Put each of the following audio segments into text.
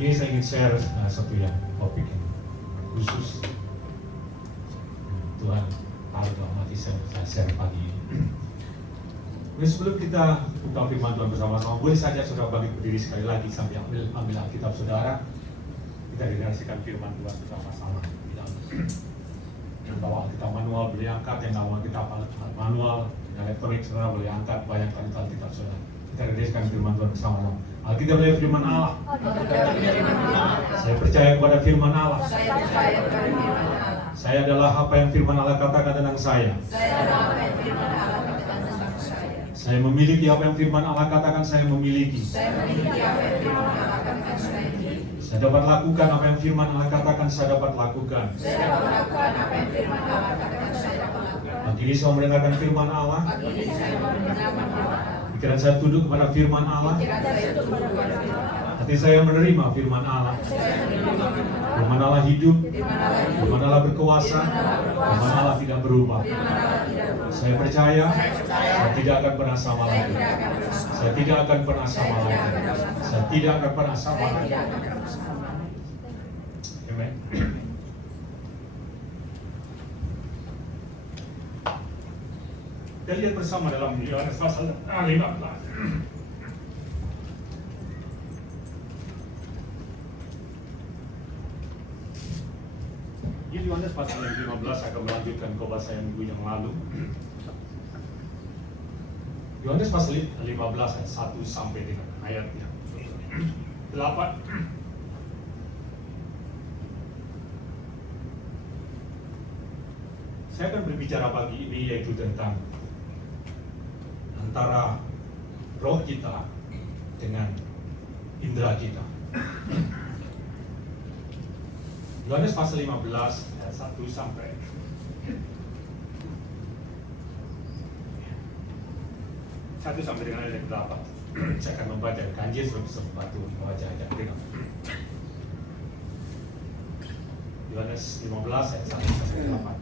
Pagi ini saya ingin share satu yang topik yang khusus. Tuhan taruh dalam hati saya share pagi ini. Jadi sebelum kita buka firman Tuhan bersama-sama, boleh saja saudara bangkit berdiri sekali lagi sambil ambil Alkitab saudara. Kita dengarkan firman Tuhan bersama-sama. Yang bawa kita manual boleh angkat, yang bawa kita manual elektronik saudara boleh angkat, bayangkan itu Alkitab saudara. Kita dengarkan firman Tuhan bersama-sama. Alkitab adalah firman Allah. Saya percaya kepada firman Allah. Saya adalah apa yang firman Allah katakan tentang saya. Saya memiliki apa yang firman Allah katakan saya memiliki. Saya dapat lakukan apa yang firman Allah katakan saya dapat lakukan. Pagi ini saya mendengarkan firman Allah. Pikiran saya tunduk kepada firman Allah. Hati saya menerima firman Allah. Firman Allah hidup. Firman Allah berkuasa. Firman Allah tidak berubah. Saya percaya saya tidak akan pernah sama lagi. Saya tidak akan pernah sama lagi. Saya tidak akan pernah sama lagi. Amen. Kita lihat bersama dalam Yohanes pasal 15. Di Yohanes pasal yang 15 akan melanjutkan khotbah saya minggu yang lalu. Yohanes pasal 15 ayat 1 sampai dengan ayatnya 8. Saya akan berbicara pagi ini yaitu tentang antara roh kita dengan indera kita. Yohanes pasal 15 ayat 1 sampai 1 sampai dengan ayat 8. Saya akan membaca kanji sebelum bisa membantu membaca ayat dengan Yohanes 15 ayat 1 sampai 8.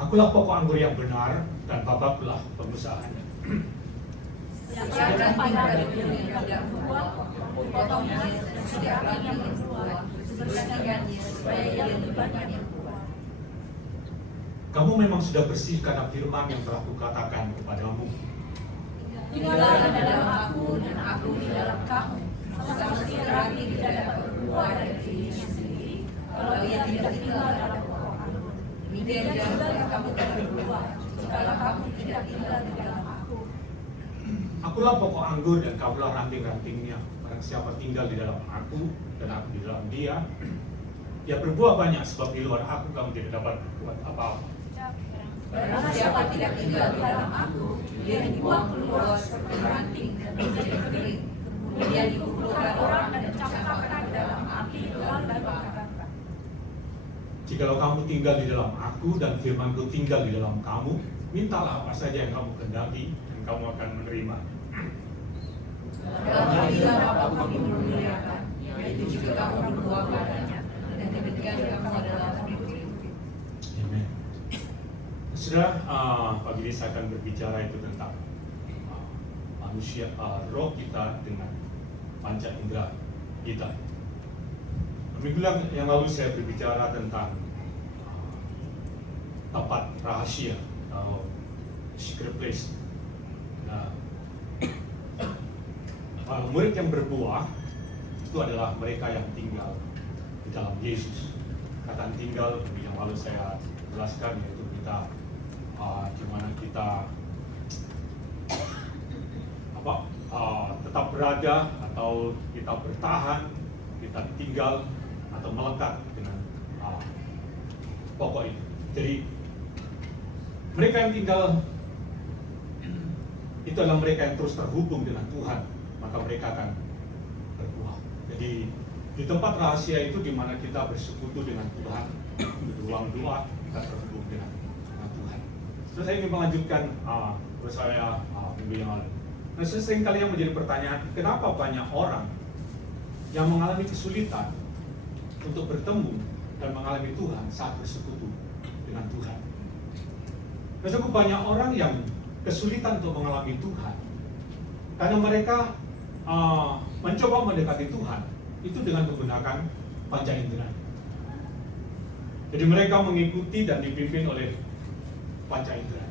Akulah pokok anggur yang benar dan Bapakkulah pengusahanya. Yang ada pada dunia tidak buah, potongnya setiap hari yang berbuah, bersihkannya supaya ia lebih banyak buah. Kamu memang sudah bersih karena firman yang telah kukatakan kepadamu. Tinggallah di dalam aku dan aku di dalam kamu. Sama sekali tidak dapat berbuah dari dirinya sendiri kalau ia tidak tinggal dalam pokok anggur. Demikian juga kamu tidak berbuah kalau kamu tidak tinggal di dalam aku. Akulah pokok anggur dan kamulah ranting-rantingnya. Barang siapa tinggal di dalam aku dan aku di dalam dia, dia berbuah banyak sebab di luar aku kamu tidak dapat berbuat apa-apa. Barang siapa tidak tinggal di dalam aku, dia dibuang keluar seperti ranting dan menjadi kering. Kemudian dikumpulkan orang dan dicampakkan ke dalam api lalu dibakar. Jikalau kamu tinggal di dalam aku dan firmanku tinggal di dalam kamu, mintalah apa saja yang kamu kehendaki dan kamu akan menerima. Dalam hal inilah Bapa kami memuliakan, yaitu jika kamu berbuah padanya, dan demikian kamu adalah murid-murid. Amen. Saudara, pagi ini saya akan berbicara itu tentang manusia, roh kita dengan panca indera kita. Minggu yang lalu saya berbicara tentang tempat rahasia atau secret place. Murid yang berbuah itu adalah mereka yang tinggal di dalam Yesus. Kata tinggal yang lalu saya jelaskan yaitu kita di mana kita tetap berada atau kita bertahan, kita tinggal atau melekat dengan pokok itu. Jadi mereka yang tinggal itu adalah mereka yang terus terhubung dengan Tuhan, maka mereka akan berbuah. Jadi di tempat rahasia itu di mana kita bersekutu dengan Tuhan, di ruang doa kita terhubung dengan Tuhan. Terus saya ingin melanjutkan terus saya minggu yang lalu. Nah, sering kali yang menjadi pertanyaan, kenapa banyak orang yang mengalami kesulitan untuk bertemu dan mengalami Tuhan saat bersekutu dengan Tuhan? Nah, cukup banyak orang yang kesulitan untuk mengalami Tuhan karena mereka mencoba mendekati Tuhan itu dengan menggunakan panca indera. Jadi mereka mengikuti dan dipimpin oleh panca indera.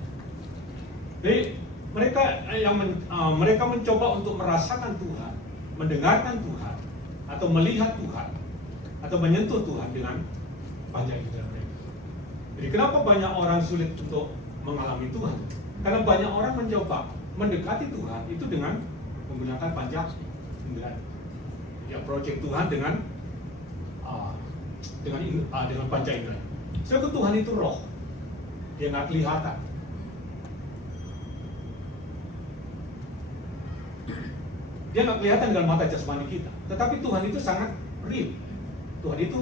Jadi mereka mencoba untuk merasakan Tuhan, mendengarkan Tuhan, atau melihat Tuhan, atau menyentuh Tuhan dengan panca indera mereka. Jadi kenapa banyak orang sulit untuk mengalami Tuhan? Karena banyak orang mencoba mendekati Tuhan itu dengan menggunakan panca indera. Ya, project Tuhan dengan panca indera. Sebab Tuhan itu roh, dia nggak kelihatan. Dia nggak kelihatan dengan mata jasmani kita, tetapi Tuhan itu sangat real. Tuhan itu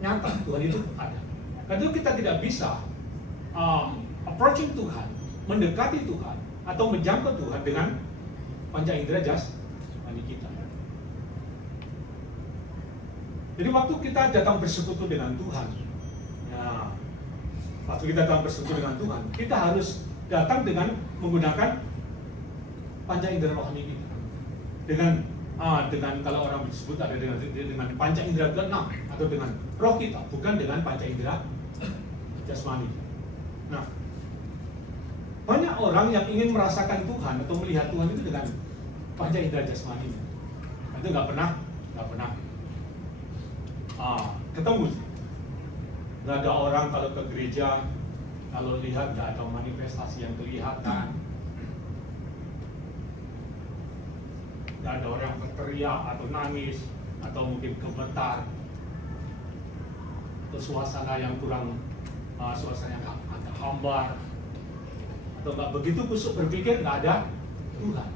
nyata, Tuhan itu ada. Karena kita tidak bisa approaching Tuhan, mendekati Tuhan, atau menjangkau Tuhan dengan panca indera jasmani kita. Jadi waktu kita datang bersekutu dengan Tuhan, kita harus datang dengan menggunakan panca indera rohani kita. Dengan kalau orang disebut ada dengan panca indera ke-6 atau dengan roh kita, bukan dengan panca indera jasmani. Nah, banyak orang yang ingin merasakan Tuhan atau melihat Tuhan itu dengan panca indera jasmani. Itu nggak pernah ketemu. Nggak ada orang kalau ke gereja, kalau lihat nggak ada manifestasi yang kelihatan. Nggak ada orang berteriak atau nangis atau mungkin gemetar atau suasana yang kurang suasana yang agak hambar atau nggak begitu kusuk berpikir, nggak ada Tuhan.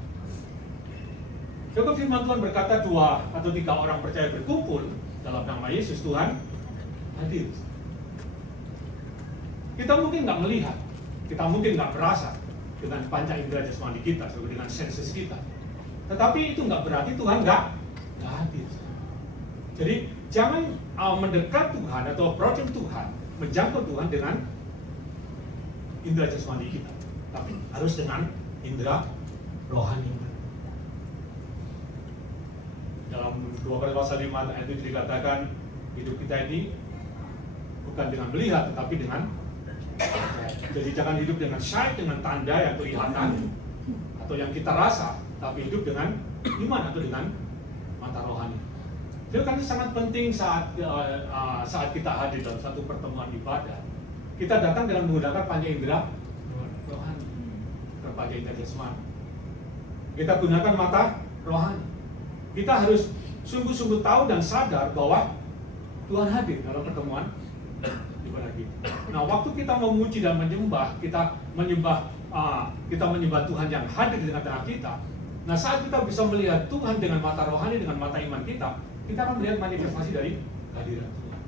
Jadi firman Tuhan berkata 2 atau 3 orang percaya berkumpul dalam nama Yesus, Tuhan hadir. Kita mungkin nggak melihat, kita mungkin nggak merasa dengan panca indera jasmani kita, dengan senses kita. Tetapi itu nggak berarti Tuhan nggak hadir. Jadi jangan mendekat Tuhan atau approaching Tuhan, menjangkau Tuhan dengan indera jasmani kita, tapi harus dengan indera rohani. Dalam 2 Korintus pasal 5 ayat 7 dikatakan hidup kita ini bukan dengan melihat, tetapi dengan jadi jangan hidup dengan sight, dengan tanda yang kelihatan atau yang kita rasa, tapi hidup dengan iman atau dengan mata rohani. Jadi kan sangat penting saat kita hadir dalam satu pertemuan ibadah, kita datang dengan menggunakan panca indera rohani, panca indera jasmani. Kita gunakan mata rohani. Kita harus sungguh-sungguh tahu dan sadar bahwa Tuhan hadir dalam pertemuan ibadah kita. Nah, waktu kita memuji dan menyembah, kita menyembah Tuhan yang hadir di tengah-tengah kita. Nah, saat kita bisa melihat Tuhan dengan mata rohani, dengan mata iman kita akan melihat manifestasi dari kehadiran Tuhan.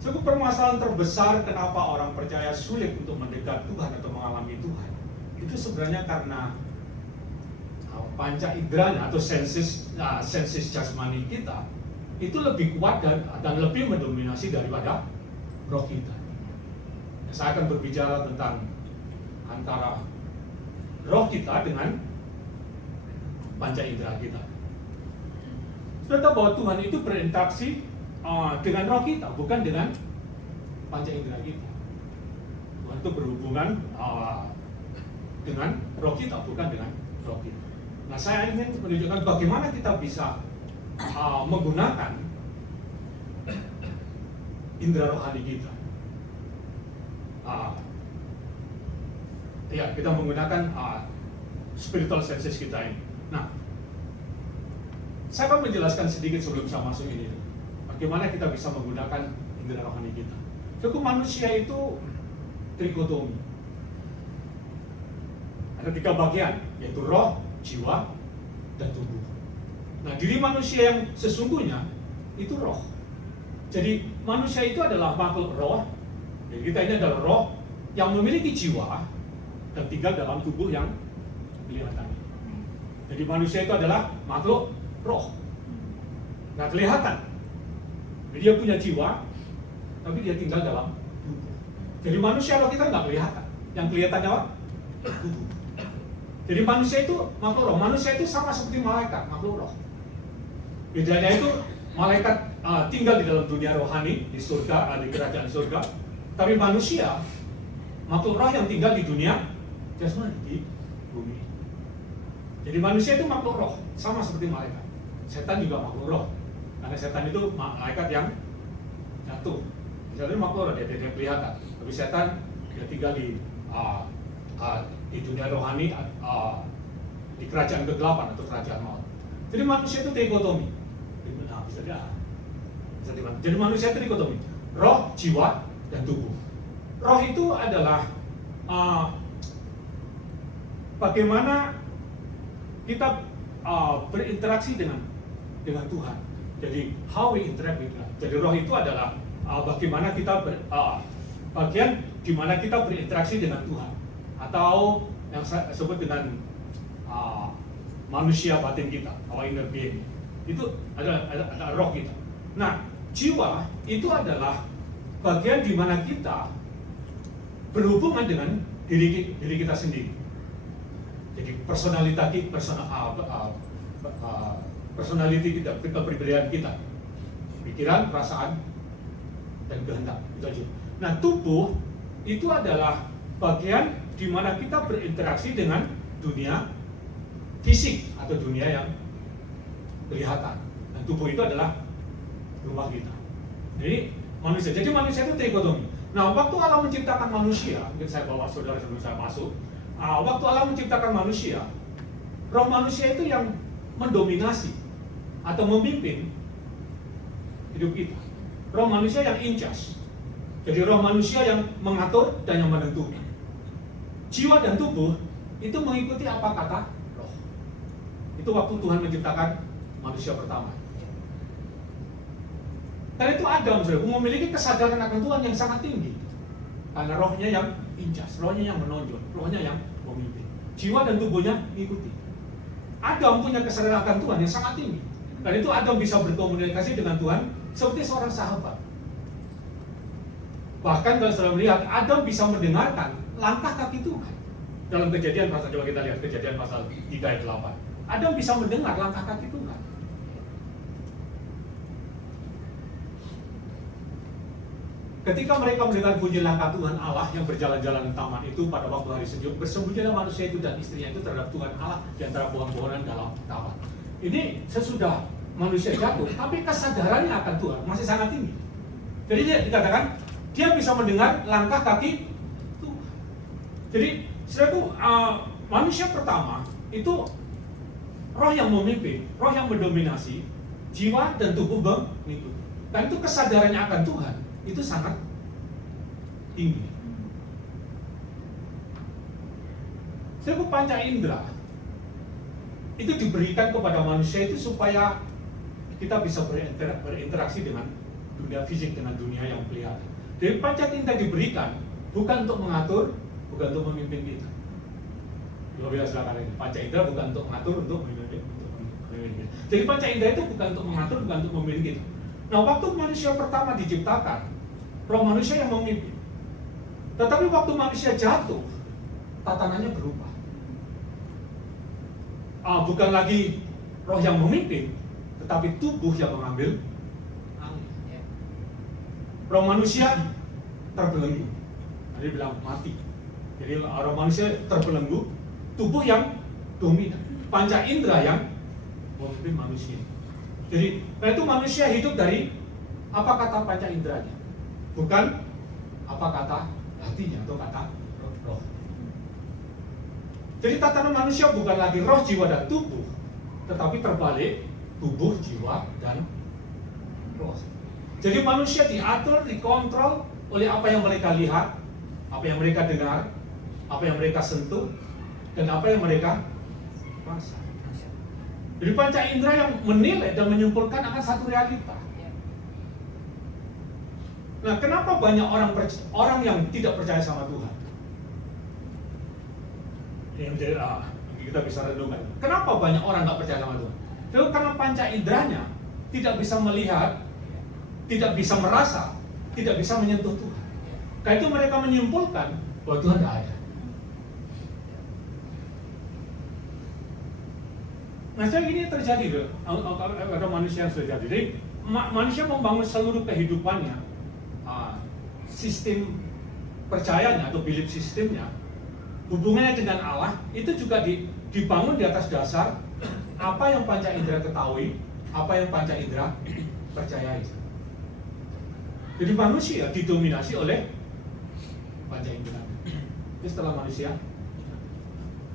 Cukup permasalahan terbesar kenapa orang percaya sulit untuk mendekat Tuhan atau mengalami Tuhan, itu sebenarnya karena panca inderanya atau sensis jasmani kita itu lebih kuat dan lebih mendominasi daripada roh kita. Saya akan berbicara tentang antara roh kita dengan panca indera kita. Sudah tahu bahwa Tuhan itu berinteraksi dengan roh kita, bukan dengan panca indera kita. Tuhan itu berhubungan dengan roh kita, bukan dengan roh kita. Nah, saya ingin menunjukkan bagaimana kita bisa menggunakan indera rohani kita. Kita menggunakan spiritual senses kita ini. Nah, saya akan menjelaskan sedikit sebelum saya masuk ini, bagaimana kita bisa menggunakan indera rohani kita. Cukup manusia itu trikotomi. Ada 3 bagian, yaitu roh, jiwa, dan tubuh. Nah, diri manusia yang sesungguhnya itu roh. Jadi manusia itu adalah makhluk roh. Jadi kita ini adalah roh yang memiliki jiwa dan tinggal dalam tubuh yang kelihatan. Jadi manusia itu adalah makhluk roh. Nah, kelihatan. Jadi dia punya jiwa, tapi dia tinggal dalam tubuh. Jadi manusia roh kita nggak kelihatan. Yang kelihatannya apa? Tubuh. Jadi manusia itu makhluk roh. Manusia itu sama seperti malaikat, makhluk roh. Bedanya itu malaikat tinggal di dalam dunia rohani, di surga, di kerajaan surga. Tapi manusia, makhluk roh yang tinggal di dunia jasmani, di bumi. Jadi manusia itu makhluk roh, sama seperti malaikat. Setan juga makhluk roh, karena setan itu malaikat yang jatuh. Setan itu makhluk roh, dia tidak kelihatan. Tapi setan dia tinggal di dunia rohani, di kerajaan kegelapan atau kerajaan maut. Jadi manusia itu dikotomi. Jadi manusia itu dikotomi, roh, jiwa, dan tubuh. Roh itu adalah bagaimana kita berinteraksi dengan Tuhan. Jadi how we interact with God. Jadi roh itu adalah bagaimana kita bagian di mana kita berinteraksi dengan Tuhan, atau yang saya sebut dengan manusia batin kita, our inner being. Itu adalah roh kita. Nah, jiwa itu adalah bagian di mana kita berhubungan dengan diri kita sendiri. Jadi personality kita, kepribadian kita, pikiran, perasaan, dan kehendak, itu aja. Nah, tubuh itu adalah bagian di mana kita berinteraksi dengan dunia fisik atau dunia yang kelihatan. Dan tubuh itu adalah rumah kita. Jadi manusia itu trikotomi. Nah, waktu Allah menciptakan manusia, mungkin saya bawa saudara sebelum saya masuk. Waktu Allah menciptakan manusia, roh manusia itu yang mendominasi atau memimpin hidup kita. Roh manusia yang in charge. Jadi roh manusia yang mengatur dan yang menentukan. Jiwa dan tubuh itu mengikuti apa kata roh. Itu waktu Tuhan menciptakan manusia pertama. Dan itu Adam memiliki kesadaran akan Tuhan yang sangat tinggi. Karena rohnya yang in charge, rohnya yang menonjol, rohnya yang memimpin. Jiwa dan tubuhnya mengikuti. Adam punya kesadaran akan Tuhan yang sangat tinggi. Dan itu Adam bisa berkomunikasi dengan Tuhan seperti seorang sahabat. Bahkan kalau saudara melihat, Adam bisa mendengarkan langkah kaki Tuhan. Dalam Kejadian pasal, coba kita lihat Kejadian pasal 3 ayat 8. Adam bisa mendengar langkah kaki Tuhan. Ketika mereka mendengar bunyi langkah Tuhan Allah yang berjalan-jalan di taman itu pada waktu hari sejuk, bersembunyilah manusia itu dan istrinya itu terhadap Tuhan Allah di antara pohon-pohonan dalam taman. Ini sesudah manusia jatuh, tapi kesadarannya akan Tuhan masih sangat tinggi. Jadi dia dikatakan dia bisa mendengar langkah kaki Tuhan. Jadi saudaraku, manusia pertama itu roh yang memimpin, roh yang mendominasi, jiwa dan tubuh mengikuti. Dan itu kesadarannya akan Tuhan itu sangat tinggi. Saudaraku, panca indera itu diberikan kepada manusia itu supaya kita bisa berinteraksi dengan dunia fisik, dengan dunia yang kelihatan. Jadi panca indera diberikan bukan untuk mengatur, bukan untuk memimpin kita. Luar biasa sekali. Panca indera bukan untuk mengatur, untuk memimpin. Jadi panca indera itu bukan untuk mengatur, bukan untuk memimpin kita. Nah, waktu manusia pertama diciptakan, roh manusia yang memimpin. Tetapi waktu manusia jatuh, tatanannya berubah. Bukan lagi roh yang memimpin, tetapi tubuh yang mengambil alih. Roh manusia terbelenggu. Dia bilang mati. Jadi roh manusia terbelenggu, tubuh yang dominan. Panca indera yang memimpin manusia. Jadi, karena itu manusia hidup dari apa kata panca inderanya, bukan apa kata hatinya atau kata roh. Jadi tatanan manusia bukan lagi roh, jiwa, dan tubuh, tetapi terbalik, tubuh, jiwa, dan roh. Jadi manusia diatur, dikontrol oleh apa yang mereka lihat, apa yang mereka dengar, apa yang mereka sentuh, dan apa yang mereka rasa. Jadi panca indera yang menilai dan menyimpulkan akan satu realita. Nah, kenapa banyak orang yang tidak percaya sama Tuhan? Ini menjadi kita bisa renungkan. Kenapa banyak orang nggak percaya sama Tuhan? Itu karena panca inderanya tidak bisa melihat, tidak bisa merasa, tidak bisa menyentuh Tuhan. Karena itu mereka menyimpulkan bahwa Tuhan tidak ada. Nah, saya ini terjadi ada manusia yang sudah jadi. Jadi manusia membangun seluruh kehidupannya, sistem percayanya atau belief sistemnya, hubungannya dengan Allah itu juga dibangun di atas dasar apa yang panca indera ketahui, apa yang panca indera percayai. Jadi manusia didominasi oleh panca indera. Itu setelah manusia.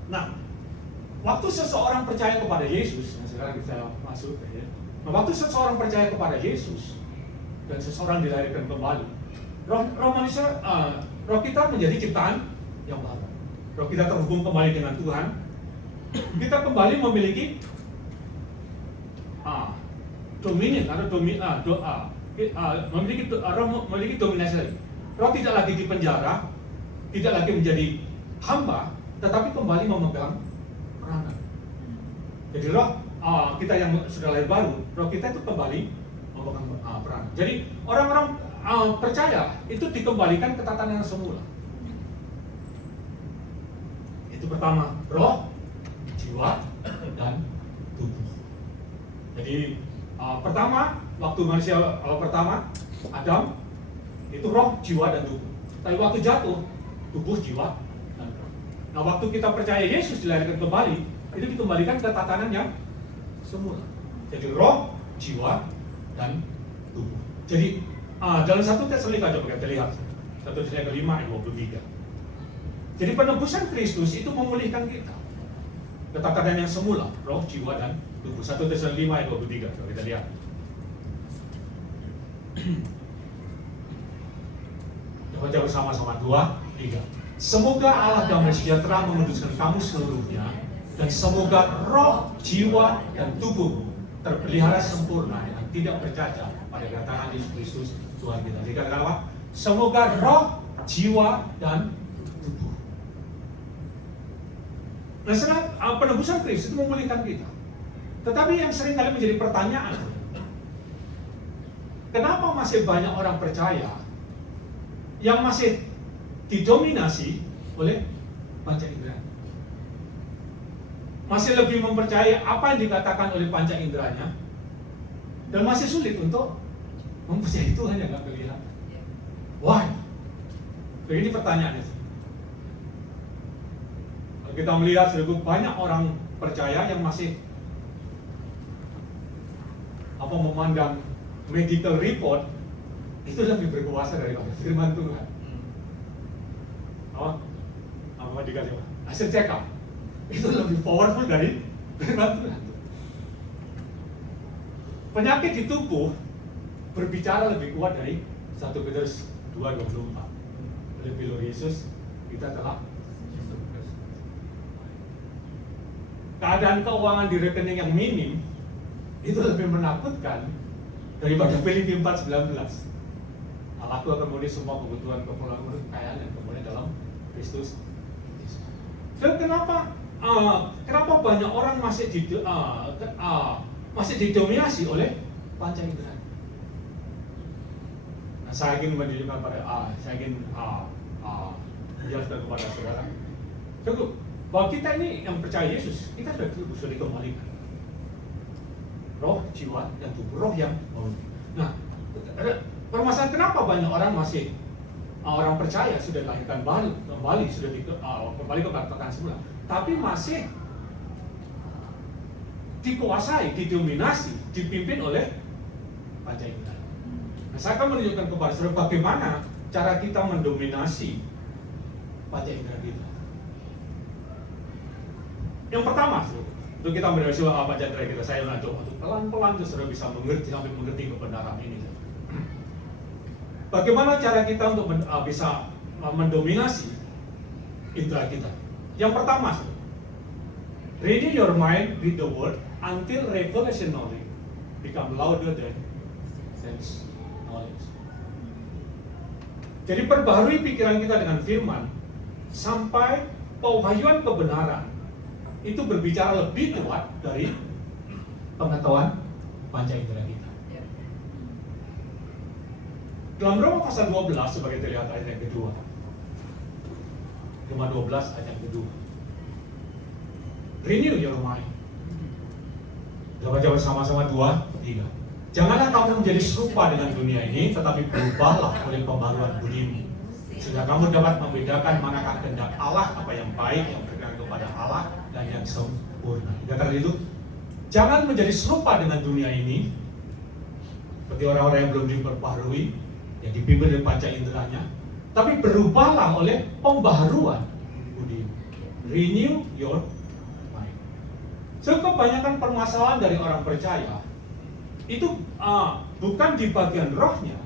Nah, waktu seseorang percaya kepada Yesus, yang sekarang kita masuk ya. Nah, waktu seseorang percaya kepada Yesus dan seseorang dilahirkan kembali, roh manusia, roh kita menjadi ciptaan yang baru. Roh kita terhubung kembali dengan Tuhan. Kita kembali memiliki dominion atau memiliki dominasi lagi. Roh tidak lagi di penjara, tidak lagi menjadi hamba, tetapi kembali memegang peranan. Jadi roh kita yang sudah lahir baru, roh kita itu kembali memegang peranan. Jadi orang-orang percaya itu dikembalikan ke tatanan yang semula. Itu pertama, roh, jiwa, dan tubuh. Jadi pertama, waktu manusia pertama, Adam, itu roh, jiwa, dan tubuh. Tapi waktu jatuh, tubuh, jiwa, dan roh. Nah, waktu kita percaya Yesus dilahirkan kembali, itu dikembalikan ke tatanan yang semula. Jadi roh, jiwa, dan tubuh. Jadi dalam 1 Tesalonika coba kita lihat 1 Tesalonika 5 ayat 23. Jadi penebusan Kristus itu memulihkan kita ke tatanan yang semula, roh, jiwa, dan tubuh. 1 Tesalonika 5 ayat 23. Coba kita lihat. Baca bersama-sama 2, 3. Semoga Allah damai sejahtera menguduskan kamu seluruhnya, dan semoga roh, jiwa, dan tubuh terpelihara sempurna dengan tidak bercacat pada kedatangan Yesus Kristus Tuhan kita. Jadi katakan apa? Semoga roh, jiwa, dan tubuh. Nah, setelah penebusan Kristus itu memulihkan kita. Tetapi yang sering kali menjadi pertanyaan, kenapa masih banyak orang percaya yang masih didominasi oleh panca indera? Masih lebih mempercayai apa yang dikatakan oleh panca inderanya, dan masih sulit untuk mempercayai Tuhan yang nggak kelihatan. Why? Begini pertanyaannya. Kalau kita melihat sudah banyak orang percaya yang masih memandang medical report itu lebih berkuasa daripada firman Tuhan. Apa dikasih hasil check up itu lebih powerful dari firman Tuhan. Penyakit di tubuh berbicara lebih kuat dari 1 Petrus 2:24. Oleh pilihan Yesus kita telah keadaan keuangan di rekening yang minim itu lebih menakutkan daripada Filipi 4:19. Allahku akan memenuhi semua kebutuhan kekayaan dan kemuliaan dalam Kristus. Dan kenapa banyak orang masih didominasi oleh panca indera? Nah, saya ingin menunjukkan menjelaskan kepada saudara, cukup bahwa kita ini yang percaya Yesus, kita sudah dikembalikan. Roh, jiwa, dan tubuh. Roh yang nah, permasalahan kenapa banyak orang masih orang percaya sudah dilahirkan kembali, sudah kembali ke tatanan semula, tapi masih dikuasai, didominasi, dipimpin oleh panca indera. Nah, saya akan menunjukkan kepada saudara bagaimana cara kita mendominasi panca indera kita. Yang pertama, untuk kita mendominasi panca indera kita, saya mencoba untuk pelan-pelan saudara bisa mengerti sampai mengerti kebenaran ini. Bagaimana cara kita untuk bisa mendominasi indera kita? Yang pertama, renew your mind with the word until revelation knowledge become louder than sense knowledge. Jadi perbaharui pikiran kita dengan firman sampai pewahyuan kebenaran itu berbicara lebih kuat dari pengetahuan panca indera kita. Dalam Roma pasal 12 sebagai terlihat ayat yang kedua. Roma 12 ayat yang kedua. Renew your mind. Kita baca bersama-sama 2, 3. Janganlah kamu menjadi serupa dengan dunia ini, tetapi berubahlah oleh pembaruan budimu, sehingga kamu dapat membedakan manakah kehendak Allah, apa yang baik, yang berkenan kepada Allah, dan yang sempurna. Dikatakan itu, jangan menjadi serupa dengan dunia ini, seperti orang-orang yang belum diperbaharui, yang dipimpin oleh panca inderanya, tapi berubahlah oleh pembaharuan budimu. Renew your mind. So, kebanyakan permasalahan dari orang percaya itu bukan di bagian rohnya,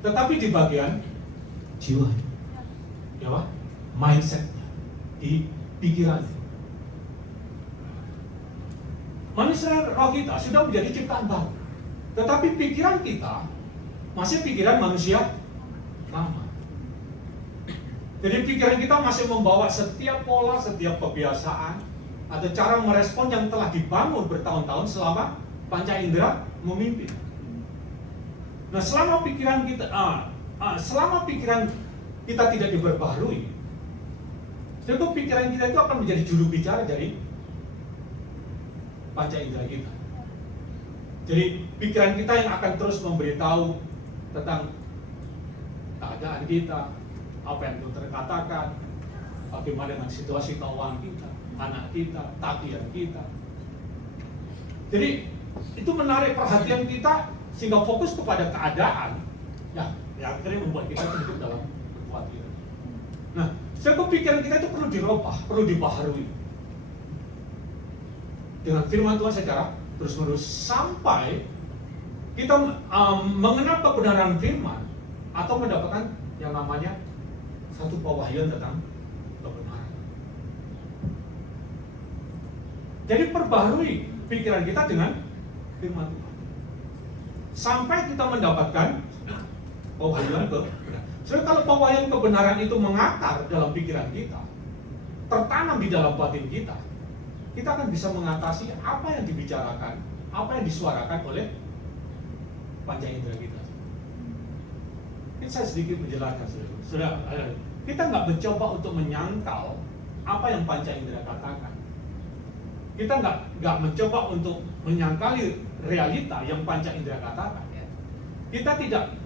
tetapi di bagian jiwanya, ya Pak? Mindsetnya, di pikirannya. Manusia roh kita sudah menjadi ciptaan baru, tetapi pikiran kita masih pikiran manusia lama. Jadi pikiran kita masih membawa setiap pola, setiap kebiasaan atau cara merespon yang telah dibangun bertahun-tahun selama panca indera memimpin. Nah, selama pikiran kita tidak diperbaharui, tentu pikiran kita itu akan menjadi juru bicara dari panca indera kita. Jadi pikiran kita yang akan terus memberitahu tentang keadaan kita, apa yang perlu terkatakan, bagaimana dengan situasi keuangan kita, anak kita, tagihan kita. Jadi itu menarik perhatian kita sehingga fokus kepada keadaan yang akhirnya membuat kita hidup dalam kekhawatiran. Nah, pikiran kita itu perlu dirubah, perlu dibaharui dengan firman Tuhan secara terus-menerus sampai kita mengenal kebenaran firman atau mendapatkan yang namanya satu pewahyuan tentang kebenaran. Jadi perbaharui pikiran kita dengan firman Tuhan sampai kita mendapatkan pewahyuan kebenaran. Jadi kalau pewahyuan kebenaran itu mengakar dalam pikiran kita, tertanam di dalam batin kita, kita akan bisa mengatasi apa yang dibicarakan, apa yang disuarakan oleh panca indera kita. Ini saya sedikit menjelaskan, sudah. Kita nggak mencoba untuk menyangkal apa yang panca indera katakan. Kita nggak mencoba untuk menyangkali realita yang panca indera katakan. Kita tidak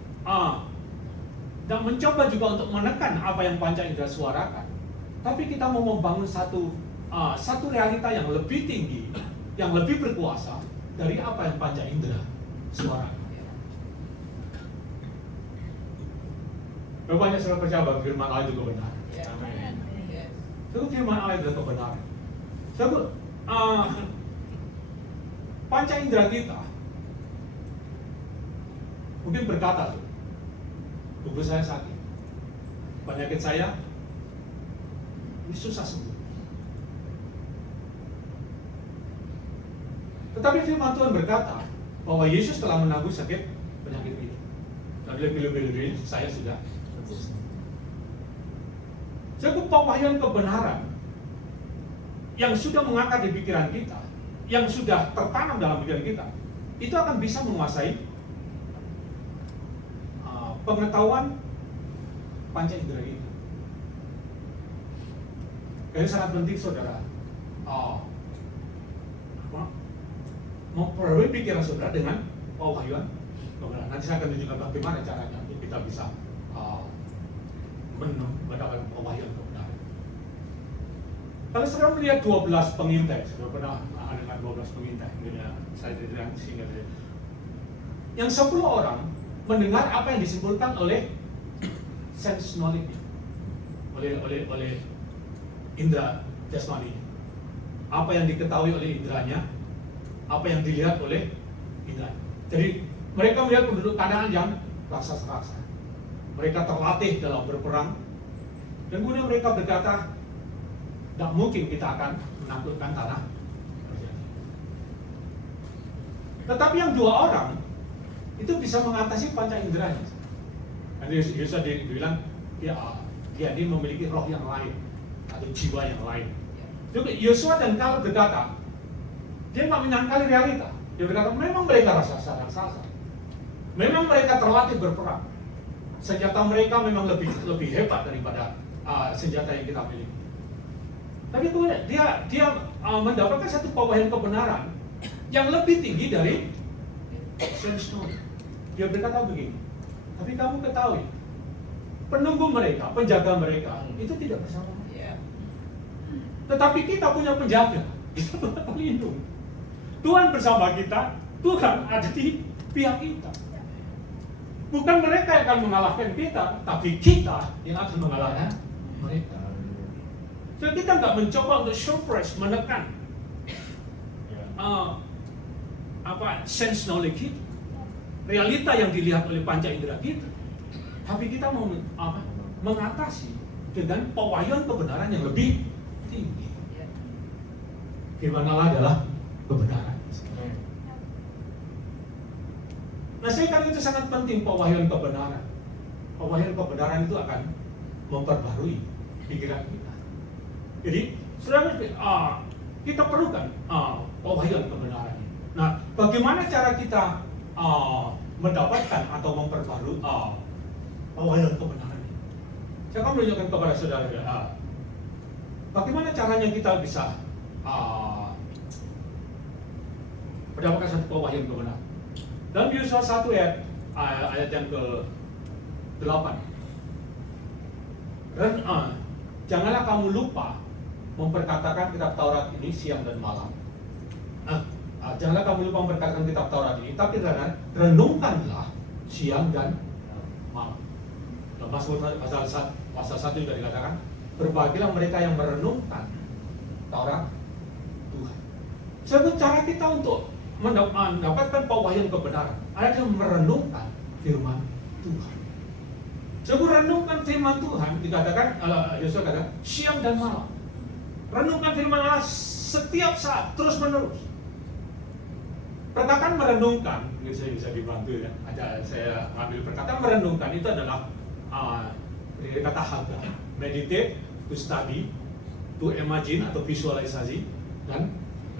mencoba juga untuk menekan apa yang panca indera suarakan. Tapi kita mau membangun satu realita yang lebih tinggi, yang lebih berkuasa dari apa yang panca indera suarakan. Banyak saudara percaya bahwa firman Allah itu kebenaran. Amin. Itu firman Allah itu kebenaran. Panca indera kita mungkin berkata, tubuh saya sakit, penyakit saya ini susah sembuh. Tetapi firman Tuhan berkata bahwa Yesus telah menanggung sakit penyakit itu. Dan lebih-lebih saya sudah jadi pewahyuan kebenaran yang sudah mengakar di pikiran kita, yang sudah tertanam dalam pikiran kita, itu akan bisa menguasai pengetahuan panca indera kita. Jadi sangat penting saudara memperoleh pikiran saudara dengan pewahyuan kebenaran. Nanti saya akan tunjukkan bagaimana caranya untuk kita bisa mendapatkan pewahyuan kebenaran. Kalau saudara melihat 12 pengintai, saudara pernah dengan 12 pengintai, saya tidak sehingga yang 10 orang mendengar apa yang disimpulkan oleh sense knowledge, oleh indera jasmani, apa yang diketahui oleh inderanya, apa yang dilihat oleh indera. Jadi mereka melihat penduduk Kanaan yang raksasa-raksasa. Mereka terlatih dalam berperang, dan kemudian mereka berkata, tidak mungkin kita akan menaklukkan tanah perjanjian. Tetapi yang 2 orang itu bisa mengatasi panca inderanya. Dan Yesus dibilang dia ini memiliki roh yang lain atau jiwa yang lain. Jadi Yosua dan Kaleb berkata, dia nggak menyangkali realita. Dia berkata, memang mereka raksasa, memang mereka terlatih berperang. Senjata mereka memang lebih hebat daripada senjata yang kita miliki. Tapi kemudian dia mendapatkan satu pewahyuan kebenaran yang lebih tinggi dari sense knowledge. Dia berkata begini, tapi kamu ketahui, penunggu mereka, penjaga mereka, itu tidak bersama. Tetapi kita punya penjaga, kita punya pelindung. Tuhan bersama kita, Tuhan ada di pihak kita. Bukan mereka yang akan mengalahkan kita, tapi kita yang akan mengalahkan mereka. Jadi kita nggak mencoba untuk suppress, menekan sense knowledge kita, realita yang dilihat oleh panca indera kita, tapi kita mau mengatasi dengan pewahyuan kebenaran yang lebih tinggi. Firman Allah adalah kebenaran. Nah, saya kira itu sangat penting, pewahyuan kebenaran. Pewahyuan kebenaran itu akan memperbarui pikiran kita. Jadi, saudara, kita perlukan pewahyuan kebenaran. Nah, bagaimana cara kita mendapatkan atau memperbarui pewahyuan kebenaran ini? Saya akan menunjukkan kepada saudara, bagaimana caranya kita bisa mendapatkan satu pewahyuan kebenaran. Dalam Yosua 1 ayat yang ke-8. Janganlah kamu lupa memperkatakan kitab Taurat ini siang dan malam. Janganlah kamu lupa memperkatakan kitab Taurat ini, tapi renungkanlah siang dan malam. Dalam Mazmur pasal 1 juga dikatakan, berbahagialah mereka yang merenungkan Taurat Tuhan. Sebab cara kita untuk mendapatkan pewahyuan kebenaran adalah merenungkan firman Tuhan. Sebab renungkan firman Tuhan dikatakan, Yosua katakan siang dan malam. Renungkan firman Allah setiap saat, terus menerus. Perkataan merenungkan, ini saya bisa dibantu ya. Saya ambil perkataan merenungkan itu adalah dari kata haga, meditate, to study, to imagine atau visualisasi, dan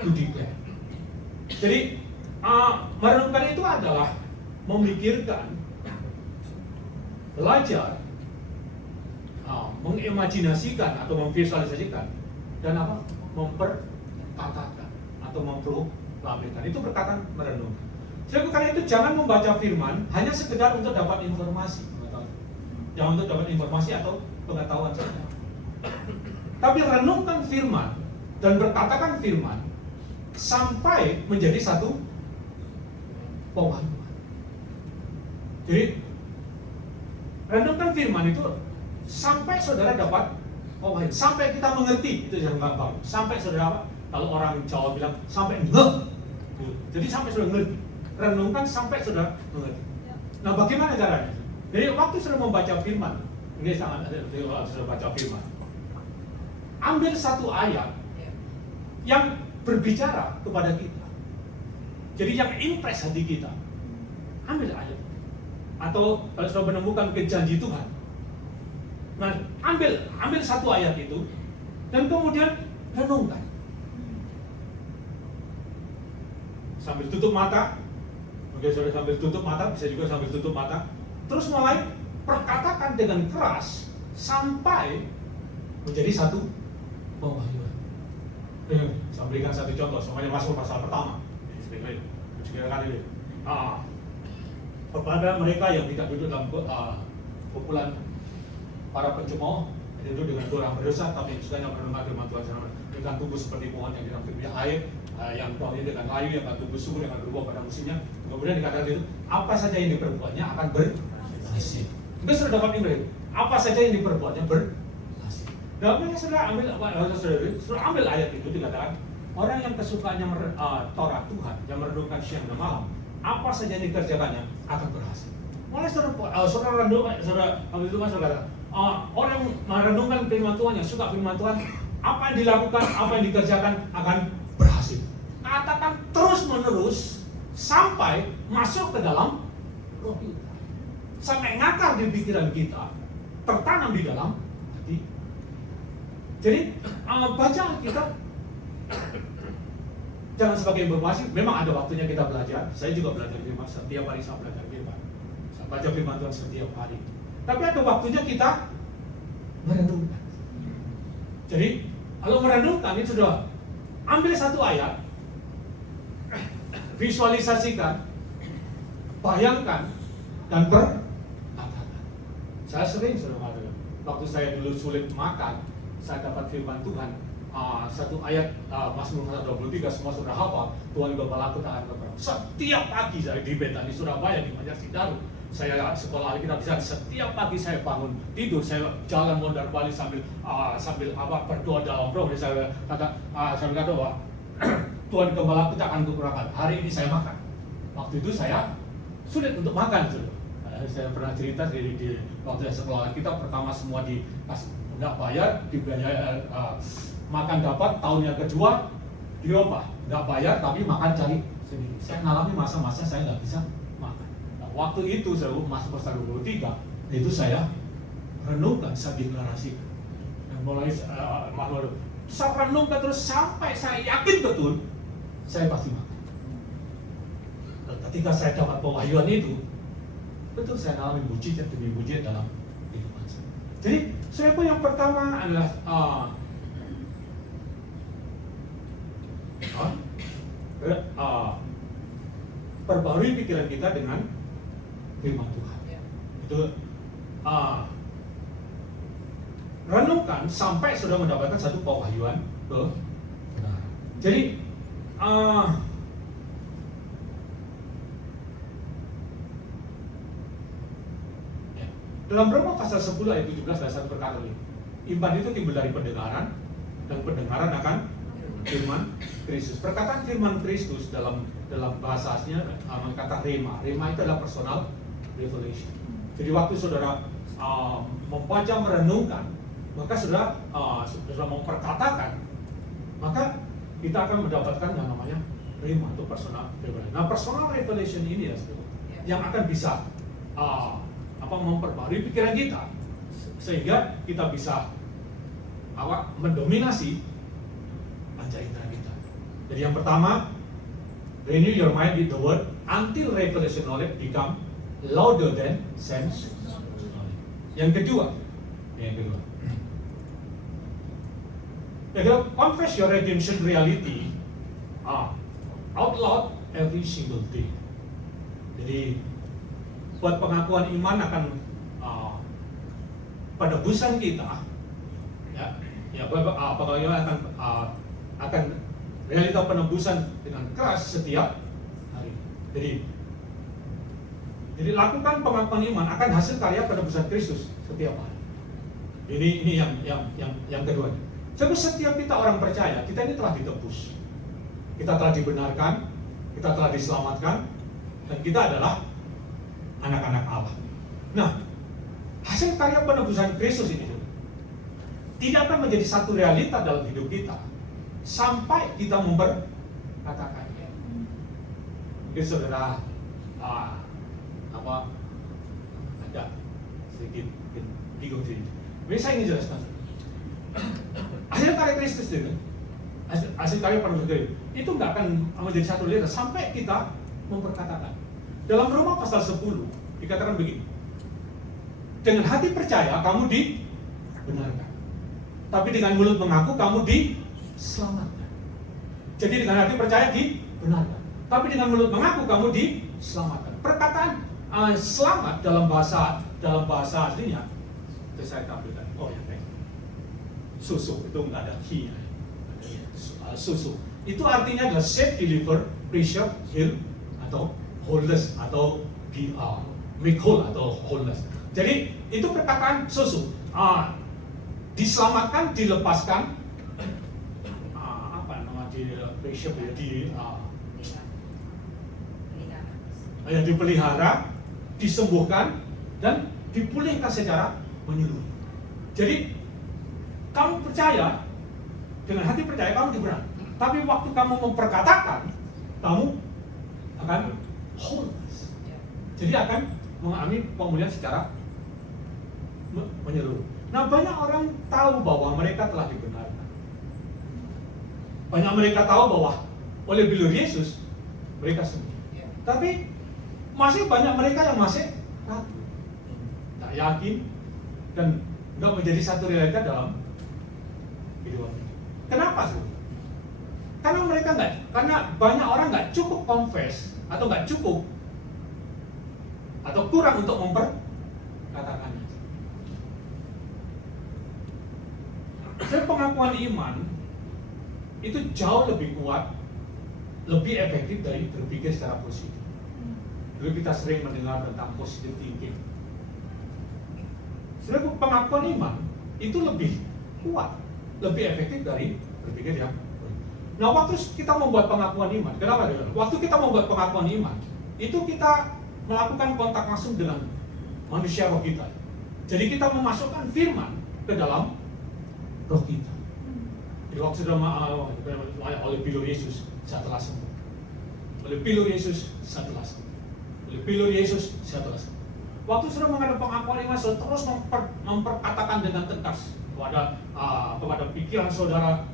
to declare. Jadi merenungkan itu adalah memikirkan, belajar, mengimajinasikan atau memvisualisasikan, dan memperkatakan atau memproklamirkan. Itu perkataan merenungkan. Jadi karena itu jangan membaca firman hanya sekedar untuk dapat informasi, jangan untuk dapat informasi atau pengetahuan saja. Tapi renungkan firman dan berkatakan firman sampai menjadi satu pewahyuan. Jadi renungkan firman itu sampai saudara dapat pewahyuan, sampai kita mengerti, itu yang gampang. Sampai saudara, kalau orang Jawa bilang sampai ngeh. Jadi sampai saudara mengerti. Renungkan sampai saudara mengerti. Nah, bagaimana caranya? Jadi waktu saudara membaca firman, ini sangat saudara baca firman, ambil satu ayat yang berbicara kepada kita. Jadi yang impress hati kita, ambil ayat. Atau kalau sudah menemukan janji Tuhan, nah ambil satu ayat itu dan kemudian renungkan. Sambil tutup mata, mungkin sudah sambil tutup mata, bisa juga sambil tutup mata. Terus mulai perkatakan dengan keras sampai menjadi satu pewahyuan. Saya berikan satu contoh, semuanya masuk pasal pertama. Kepada mereka yang tidak duduk dalam kumpulan para pencemooh, itu dengan orang berdosa, tapi sudah yang merenungkan firman Tuhan, dengan tumbuh seperti pohon yang dirampimnya air, yang daunnya dengan layu, yang akan tumbuh subur, yang akan berbuah pada musimnya. Kemudian dikatakan itu, apa saja yang diperbuatnya akan berhasil. Kita sudah dapat ini, apa saja yang diperbuatnya berhasil. Dalamnya sudah ambil ayat itu, dikatakan orang yang kesukaannya Taurat Tuhan, yang merenungkan siang dan malam, apa saja yang dikerjakannya akan berhasil. Mulai saudara renungkan, saudara ambil itu saudara kata, orang yang merenungkan firman Tuhan, yang suka firman Tuhan, apa yang dilakukan, apa yang dikerjakan akan berhasil. Katakan terus menerus sampai masuk ke dalam roh kita, sampai ngakar di pikiran kita, tertanam di dalam hati. Jadi bacaan kita jangan sebagai informasi. Memang ada waktunya kita belajar. Saya juga belajar firman, setiap hari saya belajar firman. Saya baca firman Tuhan setiap hari. Tapi ada waktunya kita merenungkan. Jadi kalau merenungkan itu sudah ambil satu ayat visualisasikan, bayangkan, dan perkatakan. Saya sering saudara, waktu saya dulu sulit makan, saya dapat firman Tuhan. Satu ayat Mazmur 123 semua sudah hafal. Tuhan gembalaku tak akan kekurangan. Setiap pagi saya di Betani Surabaya di Banjar Sidaru, saya sekolah Alkitab, setiap pagi saya bangun tidur, saya jalan mondar balik sambil berdoa dalam roh. Saya kata bahwa Tuhan gembalaku tak akan kekurangan. Hari ini saya makan. Waktu itu saya sulit untuk makan. Saya pernah cerita di waktu saya sekolah Alkitab pertama semua nggak bayar, dibayar. Makan dapat, tahun yang kedua diubah, nggak bayar tapi makan cari sendiri. Saya mengalami masa-masa saya nggak bisa makan. Nah, waktu itu saya masuk pasal 23, itu saya renungkan, saya deklarasikan. Dan mulai saya renungkan terus sampai saya yakin betul saya pasti makan. Dan ketika saya dapat pewahyuan itu, betul saya mengalami mujizat demi mujizat dalam kehidupan saya. Jadi saya yang pertama adalah perbarui pikiran kita dengan firman Tuhan. Itu renungkan sampai sudah mendapatkan satu pewahyuan kebenaran. Jadi dalam Roma pasal 10 ayat 17 ada satu perkataan ini. Iman itu timbul dari pendengaran, dan pendengaran akan firman Kristus. Perkataan firman Kristus dalam bahasa aslinya kata rema. Rema itu adalah personal revelation. Jadi waktu saudara membaca, merenungkan, maka saudara memperkatakan, maka kita akan mendapatkan yang namanya rema atau personal revelation. Nah, personal revelation ini ya saudara, yang akan bisa memperbarui pikiran kita sehingga kita bisa mendominasi panca indera kita. Jadi yang pertama, renew your mind with the word until revelation knowledge become louder than sense knowledge. Yang kedua, confess your redemption reality out loud every single day. Jadi buat pengakuan iman akan penebusan kita, bagaimana akan realita penebusan dengan keras setiap hari. Jadi lakukan pengakuan iman akan hasil karya penebusan Kristus setiap hari. Ini yang kedua. Sebab setiap kita orang percaya, kita ini telah ditebus, kita telah dibenarkan, kita telah diselamatkan, dan kita adalah anak-anak Allah. Nah, hasil karya penebusan Kristus ini tidak akan menjadi satu realita dalam hidup kita sampai kita memperkatakannya. Mungkin saudara ada sedikit bingung sini. Tapi saya ingin jelaskan. Hasil karya Kristus itu, hasil karya penebusan Kristus itu nggak akan menjadi satu realita sampai kita memperkatakan. Dalam Roma pasal 10 dikatakan begini. Dengan hati percaya kamu dibenarkan, tapi dengan mulut mengaku kamu diselamatkan. Jadi dengan hati percaya dibenarkan, tapi dengan mulut mengaku kamu diselamatkan. Perkataan selamat dalam bahasa aslinya itu saya tampilkan. Susu itu nggak ada ki. Susu itu artinya adalah save, deliver, preserve, heal atau wholeness atau make whole atau wholeness. Jadi itu perkataan susu. Diselamatkan, dilepaskan, dipelihara, disembuhkan, dan dipulihkan secara menyeluruh. Jadi kamu percaya, dengan hati percaya kamu dibenarkan. Tapi waktu kamu memperkatakan, kamu akan wholeness. Jadi akan mengalami pemulihan secara menyeluruh. Nah, banyak orang tahu bahwa mereka telah dibenarkan. Banyak mereka tahu bahwa oleh bilur Yesus mereka sembuh. Tapi masih banyak mereka yang masih ragu, tak yakin, dan nggak menjadi satu realita dalam kehidupan. Kenapa sih? Karena banyak orang nggak cukup confess atau nggak cukup atau kurang untuk memperkatakannya. Jadi pengakuan iman itu jauh lebih kuat, lebih efektif dari berpikir secara positif. Dulu kita sering mendengar tentang positive thinking. Sebenarnya pengakuan iman itu lebih kuat, lebih efektif dari berpikir yang. Nah, waktu kita membuat pengakuan iman, kenapa? Waktu kita membuat pengakuan iman, itu kita melakukan kontak langsung dengan manusia roh kita. Jadi kita memasukkan firman ke dalam roh kita. Jadi waktu sudah oleh pilur Yesus, saya telah sembuh. Oleh pilur Yesus, saya telah sembuh. Oleh pilur Yesus, saya telah sembuh. Waktu sudah menghadapi pengakuan iman, saudara terus memperkatakan dengan tegas kepada pikiran saudara,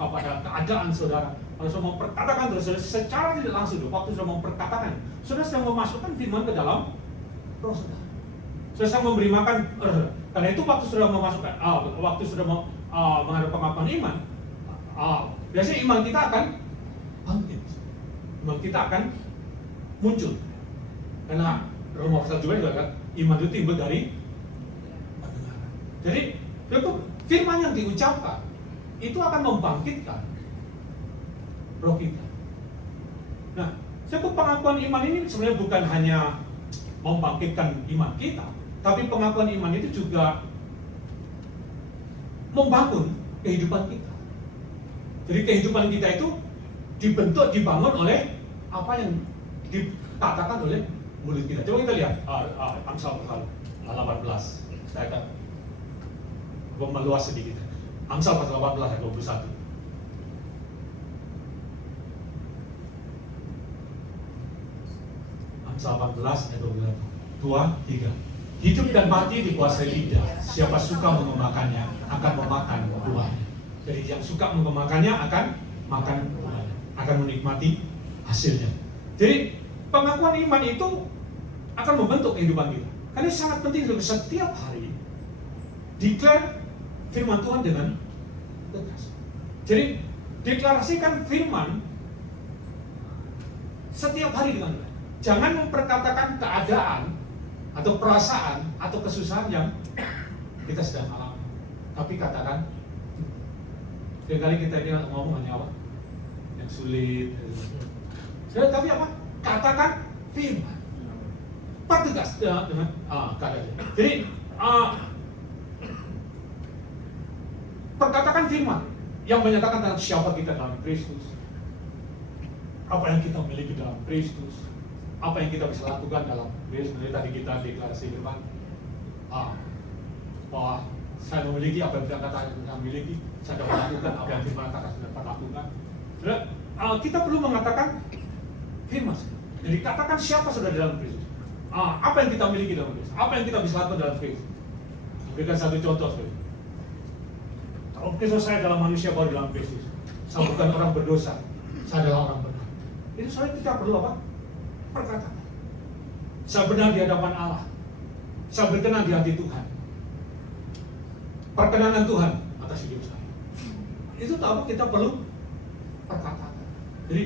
kepada keadaan saudara. Kalau sudah memperkatakan terus, secara tidak langsung, waktu sudah memperkatakan, saudara sedang memasukkan firman ke dalam roh saudara. Saudara sedang memberi makan. Karena itu waktu sudah memasukkan, waktu sudah menghadapi pengakuan iman, biasanya iman kita akan bangkit, iman kita akan muncul. Karena Roma pasal 2 juga kan, iman itu timbul dari pendengaran. Jadi firman yang diucapkan itu akan membangkitkan roh kita. Nah, sebab pengakuan iman ini sebenarnya bukan hanya membangkitkan iman kita, tapi pengakuan iman itu juga membangun kehidupan kita. Jadi kehidupan kita itu dibangun oleh apa yang dikatakan oleh mulut kita. Coba kita lihat Amsal pasal 18. Saya akan meluas sedikit. Amsal pasal 18 ayat 21. Amsal 18 ayat 21. 2, 3. Hidup dan mati dikuasai lidah. Siapa suka mengemakannya akan memakan buahnya. Jadi yang suka mengemakannya akan makan buahnya, akan menikmati hasilnya. Jadi pengakuan iman itu akan membentuk kehidupan kita. Karena sangat penting setiap hari declare firman Tuhan dengan tegas. Jadi deklarasikan firman setiap hari dengan tegas. Jangan memperkatakan keadaan atau perasaan atau kesusahan yang kita sedang alami, tapi katakan. Sekali kita ini ngomong hanya apa? Yang sulit. Tapi apa? Katakan firman. Pertegas dengan keadaan. Jadi perkatakan firman yang menyatakan tentang siapa kita dalam Kristus, apa yang kita miliki dalam Kristus, apa yang kita bisa lakukan dalam Kristus. Tadi kita deklarasi firman bahwa saya memiliki apa yang firman katakan saya miliki, saya dapat lakukan apa yang firman katakan saya dapat lakukan. Kita perlu mengatakan firman. Jadi katakan siapa sudah dalam Kristus. Apa yang kita miliki dalam Kristus, apa yang kita bisa lakukan dalam Kristus. Berikan satu contoh. Kalau Kristus saya adalah manusia baru dalam Kristus, saya bukan orang berdosa, saya adalah orang benar. Itu saya tidak perlu apa? Perkataan. Saya benar di hadapan Allah, saya berkenan di hati Tuhan. Perkenanan Tuhan atas hidup saya. Itu tahu kita perlu perkataan. Jadi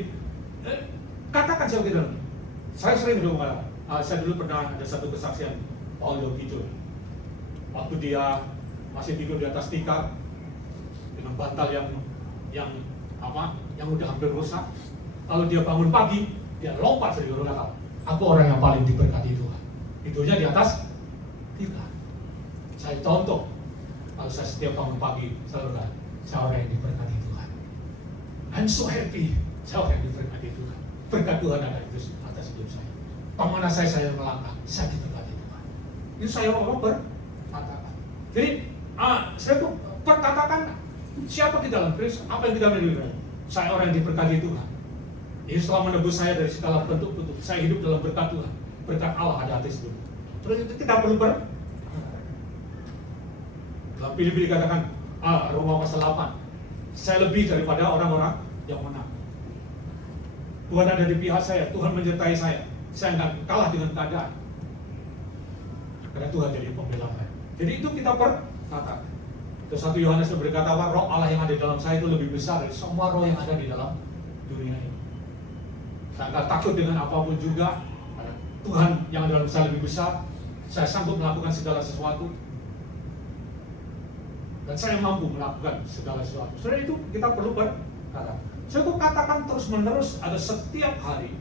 katakan siapa kita. Saya sering dulu mengatakan. Saya dulu pernah ada satu kesaksian Paul Yogito. Waktu dia masih tidur di atas tikar dengan bantal yang udah hampir rusak. Lalu dia bangun pagi, dia lompat dari kata, aku orang yang paling diberkati Tuhan. Tidurnya di atas tikar. Saya contoh, kalau saya setiap bangun pagi selalu kata, saya orang yang diberkati Tuhan. I'm so happy, saya orang yang diberkati Tuhan. Berkat Tuhan ada di atas hidup saya. Kemana saya melangkah, saya diberkati Tuhan. Itu saya orang berkatakan. Jadi, saya perkatakan siapa kita dalam Kristus, apa yang kita miliki. Saya orang yang diberkati Tuhan. Yesus telah menebus saya dari segala bentuk-bentuk. Saya hidup dalam berkat Tuhan. Berkat Allah ada atas hidup. Terus itu kita perlu dalam Filipi dikatakan, Roma pasal 8. Saya lebih daripada orang-orang yang menang. Tuhan ada di pihak saya, Tuhan menyertai saya. Saya nggak kalah dengan keadaan. Karena Tuhan jadi pembela saya. Jadi itu kita perkatakan. Terus 1 Yohanes berkata bahwa roh Allah yang ada di dalam saya itu lebih besar dari semua roh yang ada di dalam dunia ini. Saya nggak takut dengan apapun juga. Tuhan yang ada dalam saya lebih besar. Saya sanggup melakukan segala sesuatu. Dan saya mampu melakukan segala sesuatu. Setelah itu kita perlu berkata. Saya katakan terus menerus ada setiap hari.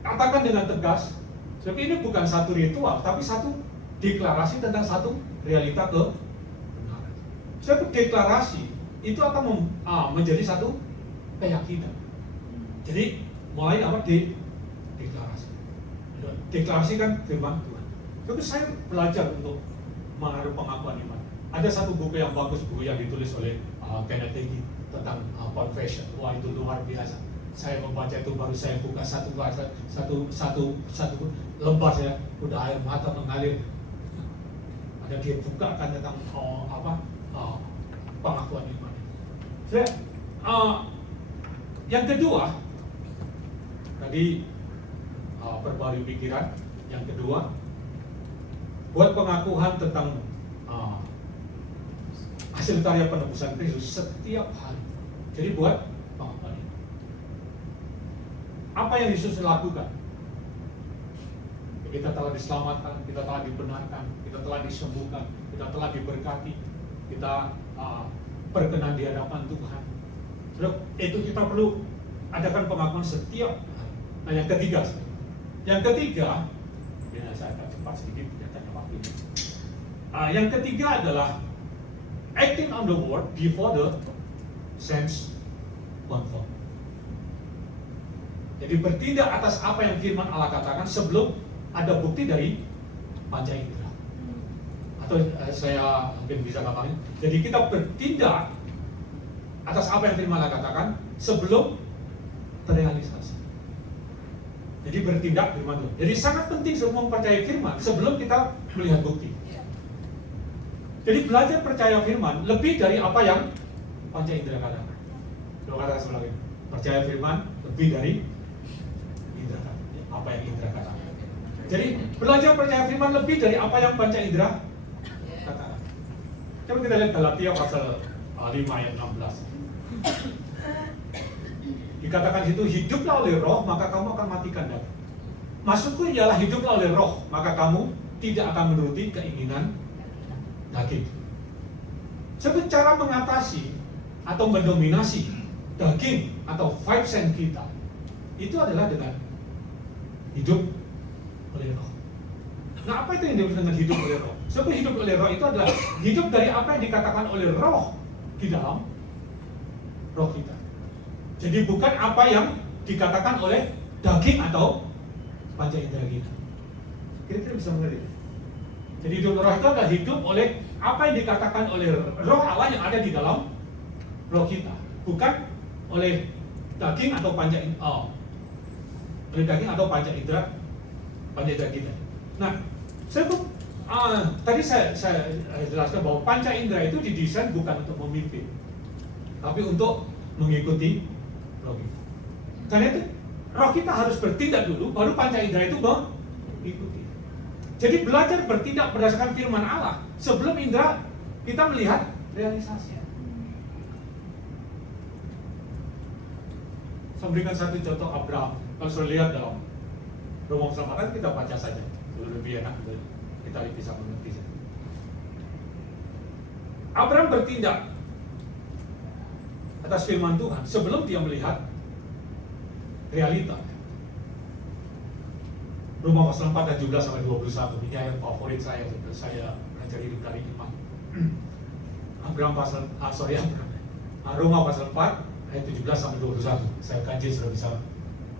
Katakan dengan tegas. Sebab ini bukan satu ritual, tapi satu deklarasi tentang satu realita kebenaran. Sebab deklarasi itu akan menjadi satu keyakinan. Jadi mulai apa? Deklarasi. Deklarasi kan firman Tuhan. Tapi saya belajar untuk mengaruh pengakuan iman. Ada satu buku yang bagus, buku yang ditulis oleh Kenneth Hagin tentang confession. Wah, itu luar biasa. Saya membaca itu baru saya buka satu lembar, saya udah air mata mengalir. Ada dia bukakan tentang pengakuan iman. Yang kedua, tadi perbarui pikiran. Yang kedua, buat pengakuan tentang hasil karya penebusan Kristus setiap hari. Jadi buat pengakuan ini. Apa yang Yesus lakukan? Kita telah diselamatkan, kita telah dibenarkan, kita telah disembuhkan, kita telah diberkati, kita berkenan di hadapan Tuhan. Itu kita perlu adakan pengakuan setiap hari. Nah, yang ketiga, saya akan cepat sedikit nyatanya waktu ini. Yang ketiga adalah acting on the word before the sense confirm. Jadi bertindak atas apa yang firman Allah katakan sebelum ada bukti dari panca indera. Atau saya mungkin bisa katakan, jadi kita bertindak atas apa yang firman Allah katakan sebelum terrealisasi. Jadi bertindak firman Tuhan. Jadi sangat penting semua mempercayai firman sebelum kita melihat bukti. Jadi belajar percaya firman lebih dari apa yang panca indera katakan. Kalau kata sebelah ini, percaya firman lebih dari indera katakan. Apa yang indera katakan. Jadi belajar percaya firman lebih dari apa yang panca indera katakan. Coba kita lihat Galatia pasal 5 ayat 16. Dikatakan itu, hiduplah oleh roh, maka kamu akan matikan daging. Maksudku ialah hiduplah oleh roh, maka kamu tidak akan menuruti keinginan daging. Sebab cara mengatasi atau mendominasi daging atau five sense kita itu adalah dengan hidup oleh roh. Nah, apa itu yang disebut dengan hidup oleh roh? Sebab hidup oleh roh itu adalah hidup dari apa yang dikatakan oleh roh di dalam roh kita. Jadi bukan apa yang dikatakan oleh daging atau panca indera kita. Kira-kira bisa mengerti? Jadi hidup roh itu adalah hidup oleh apa yang dikatakan oleh roh Allah yang ada di dalam roh kita, bukan oleh daging atau panca indera kita. Nah, tadi saya jelaskan bahwa panca indera itu didesain bukan untuk memimpin, tapi untuk mengikuti roh kita. Karena itu roh kita harus bertindak dulu, baru panca indera itu mengikuti. Jadi belajar bertindak berdasarkan firman Allah sebelum indera kita melihat realisasi. Saya berikan satu contoh Abraham. Kalau sudah lihat dalam Roma Keselamatan, kita baca saja, lebih enak kita bisa mengerti. Abraham bertindak atas firman Tuhan sebelum dia melihat realita. Roma pasal 4 ayat 17 sampai 21. Ini ayat favorit saya belajar hidup dari iman. Roma pasal 4 ayat 17 sampai 21. Saya kaji sudah bisa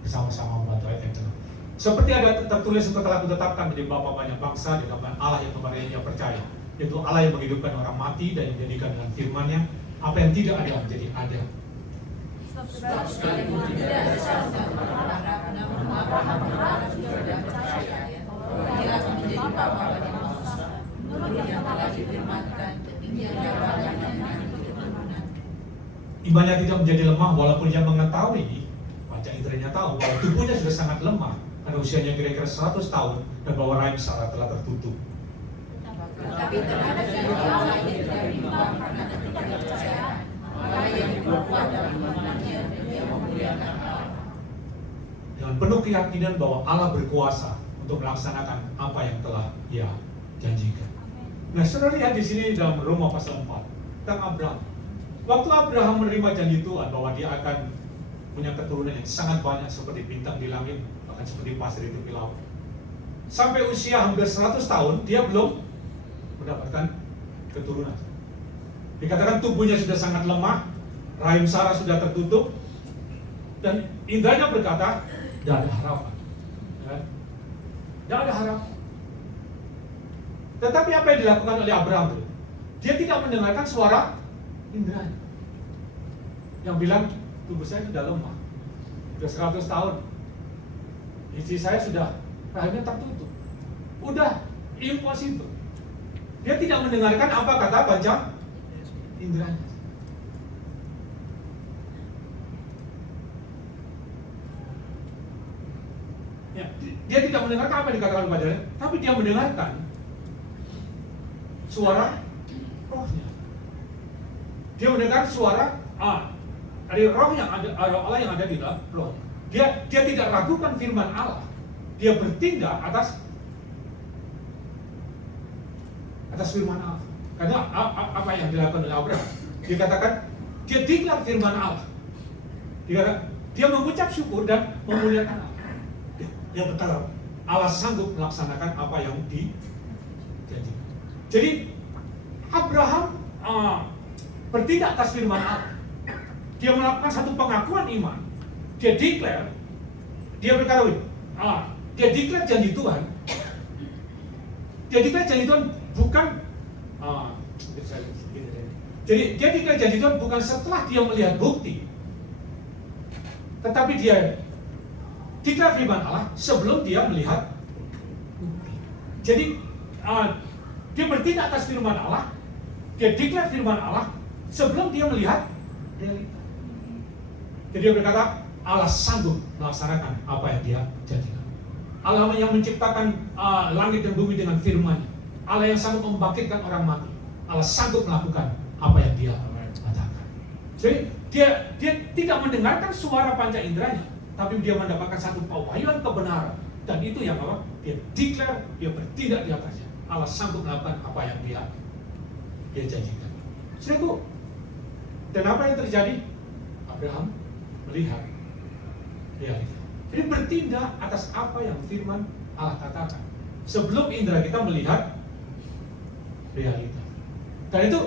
bersama-sama membantu ayat yang tenang. Seperti ada tertulis, engkau telah kutetapkan menjadi bapa banyak bangsa di hadapan Allah yang kepadanya ia percaya, yaitu Allah yang menghidupkan orang mati dan yang menjadikan dengan firman-Nya apa yang tidak ada menjadi ada. Sebab sekalipun tidak ada seorang berharap, namun Abraham berharap juga percaya bahwa dia akan menjadi bapa banyak bangsa, menurut yang telah difirmankan, demikian banyak dengan keturunan. Imannya tidak menjadi lemah walaupun dia mengetahui, panca inderanya tahu bahwa tubuhnya sudah sangat lemah karena usianya kira-kira 100 tahun dan bahwa rahim Sarah telah tertutup. Tetapi terhadap janji Allah yang tidak berimbang karena ketidakpercayaan, maka ia diperkuat dalam imannya dan ia memuliakan Allah. Dengan penuh keyakinan bahwa Allah berkuasa untuk melaksanakan apa yang telah Dia janjikan. Nah, saudara lihat di sini dalam Roma pasal 4 tentang Abraham. Waktu Abraham menerima janji Tuhan bahwa dia akan punya keturunan yang sangat banyak seperti bintang di langit, bahkan seperti pasir di tepi laut. Sampai usia hampir 100 tahun, dia belum mendapatkan keturunan. Dikatakan tubuhnya sudah sangat lemah, rahim Sarah sudah tertutup, dan indranya berkata, tidak ada harapan. Tidak ada harapan. Tetapi apa yang dilakukan oleh Abraham itu? Dia tidak mendengarkan suara indranya yang bilang, tubuh saya sudah lemah, sudah 100 tahun, istri saya sudah rahimnya tertutup, udah impossible. Dia tidak mendengarkan apa kata panca indranya. Ya, dia tidak mendengarkan apa yang dikatakan padanya, tapi dia mendengarkan suara rohnya. Dia mendengar suara dari roh yang ada, Allah yang ada di dalam roh. Dia tidak ragukan firman Allah. Dia bertindak atas firman Allah. Karena apa yang dilakukan oleh Abraham? Dia katakan, dia dengar firman Allah. Dia mengucap syukur dan memuliakan Allah. Dia berkata, Allah sanggup melaksanakan apa yang dijanjikan. Jadi Abraham bertindak atas firman Allah. Dia melakukan satu pengakuan iman. Dia declare, dia berkata, dia declare janji Tuhan. Dia declare janji Tuhan bukan, jadi dia declare janji Tuhan bukan setelah dia melihat bukti, tetapi dia declare firman Allah sebelum dia melihat bukti. Jadi dia bertindak atas firman Allah, dia declare firman Allah sebelum dia melihat realita. Jadi dia berkata, Allah sanggup melaksanakan apa yang dia janjikan. Allah yang menciptakan langit dan bumi dengan firman-Nya. Allah yang sanggup membangkitkan orang mati. Allah sanggup melakukan apa yang dia katakan. Jadi dia tidak mendengarkan suara panca inderanya, tapi dia mendapatkan satu pewahyuan kebenaran. Dan itu yang apa? Dia declare, dia bertindak di atasnya. Allah sanggup melakukan apa yang dia janjikan. Saudaraku, dan apa yang terjadi? Abraham melihat realita. Jadi bertindak atas apa yang firman Allah katakan sebelum indera kita melihat realita. Dan itu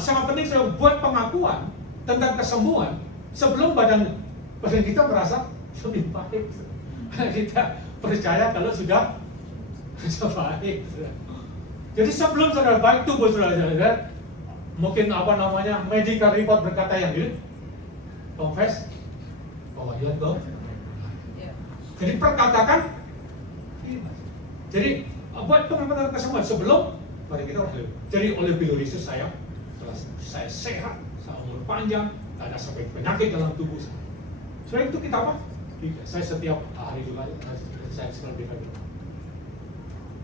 sangat penting saya buat pengakuan tentang kesembuhan sebelum badan kita merasa lebih baik. Kita percaya kalau sudah baik. Jadi sebelum saudara baik, tubuh saudara mungkin medical report berkata yang ini, confess bahwa you go. Jadi perkatakan. Jadi buat pengamatan kesembuhan sebelum pada kita harus. Jadi oleh Pilih Yesus saya sehat, saya umur panjang, tidak ada sampai penyakit dalam tubuh saya. Selain itu kita apa? Saya setiap hari juga saya selalu bilang,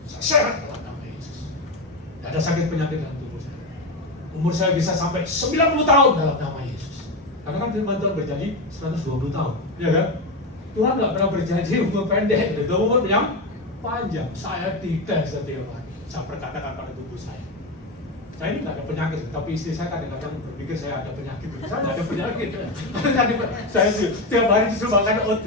saya sehat dalam nama Yesus. Tidak ada sakit penyakit dalam tubuh saya. Umur saya bisa sampai 90 tahun dalam nama Yesus. Karena kan firman Tuhan berjanji 120 tahun, ya kan? Tuhan nggak pernah berjanji umur pendek, itu umur yang panjang. Saya tidak setiap hari. Saya perkatakan pada tubuh saya. Saya ini nggak ada penyakit, tapi istri saya kadang-kadang berpikir saya ada penyakit. Saya nggak ada penyakit. Saya setiap hari disuruh makan oat.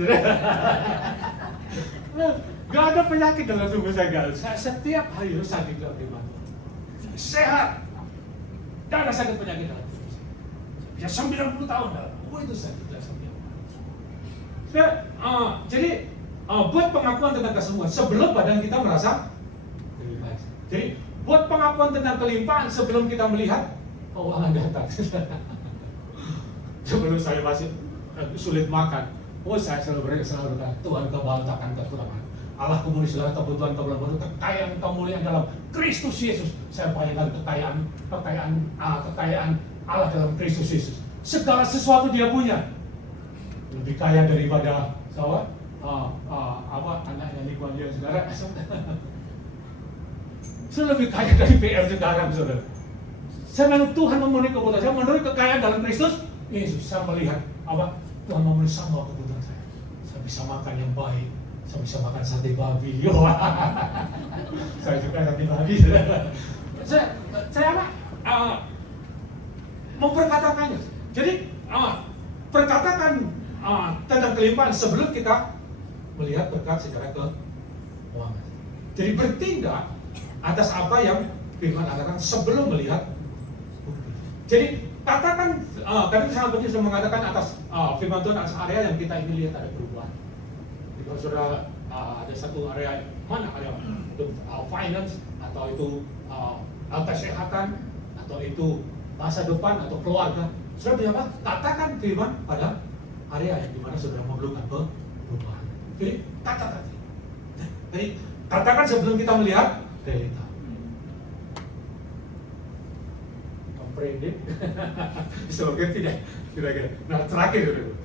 Nggak ada penyakit dalam tubuh saya. Saya setiap hari harus saya dibilang firman Tuhan. Sehat. Tidak ada sakit penyakit dalam tubuh saya. Ya 90 tahun dalam. Itu saya tidak setiap hari. Jadi buat pengakuan tentang kesembuhan sebelum badan kita merasa lebih baik. Jadi buat pengakuan tentang kelimpahan sebelum kita melihat keuangan datang. Sebelum saya masih sulit makan, saya selalu berkata, Tuhan kau bantahkan kekurangan. Allah kemuliaan segala kebutuhan kebutuhan kekayaan kemuliaan dalam Kristus Yesus. Saya bayangkan kekayaan Allah dalam Kristus Yesus. Segala sesuatu dia punya. Lebih kaya daripada anaknya Lee Kuan Yew saudara. Saya lebih kaya dari PM sekarang, saudara. Saya menurut Tuhan memenuhi kebutuhan saya, menurut kekayaan dalam Kristus Yesus. Saya melihat apa? Tuhan memenuhi semua kebutuhan saya. Saya bisa makan yang baik, saya bisa makan sate babi. Saya suka sate babi. Saya memperkatakannya. Jadi perkatakan tentang kelimpahan sebelum kita melihat berkat secara keuangan. Jadi bertindak atas apa yang firman katakan sebelum melihat. Jadi katakan, tadi sangat penting sudah mengatakan atas firman Tuhan atas area yang kita ingin lihat ada perubahan. Jadi kalau sudah ada satu area mana area itu finance atau itu kesehatan atau itu masa depan atau keluarga, sudah bisa apa? Katakan firman pada area yang dimana saudara memerlukan perubahan. Jadi katakan. Jadi katakan sebelum kita melihat realita. Komprehend? Bisa mengerti tidak? Kira-kira. Nah terakhir,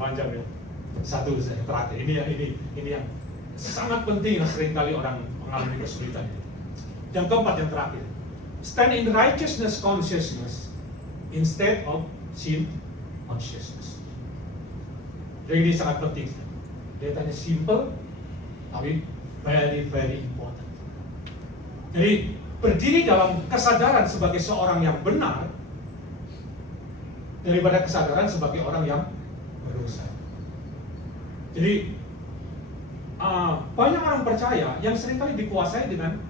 panjang ya. Satu saya terakhir. Ini yang sangat penting yang seringkali orang mengalami kesulitan. Yang keempat, yang terakhir. Stand in righteousness consciousness instead of sin consciousness. Jadi ini sangat penting. Kelihatannya simple, tapi very very important. Jadi berdiri dalam kesadaran sebagai seorang yang benar daripada kesadaran sebagai orang yang berdosa. Jadi banyak orang percaya yang seringkali dikuasai dengan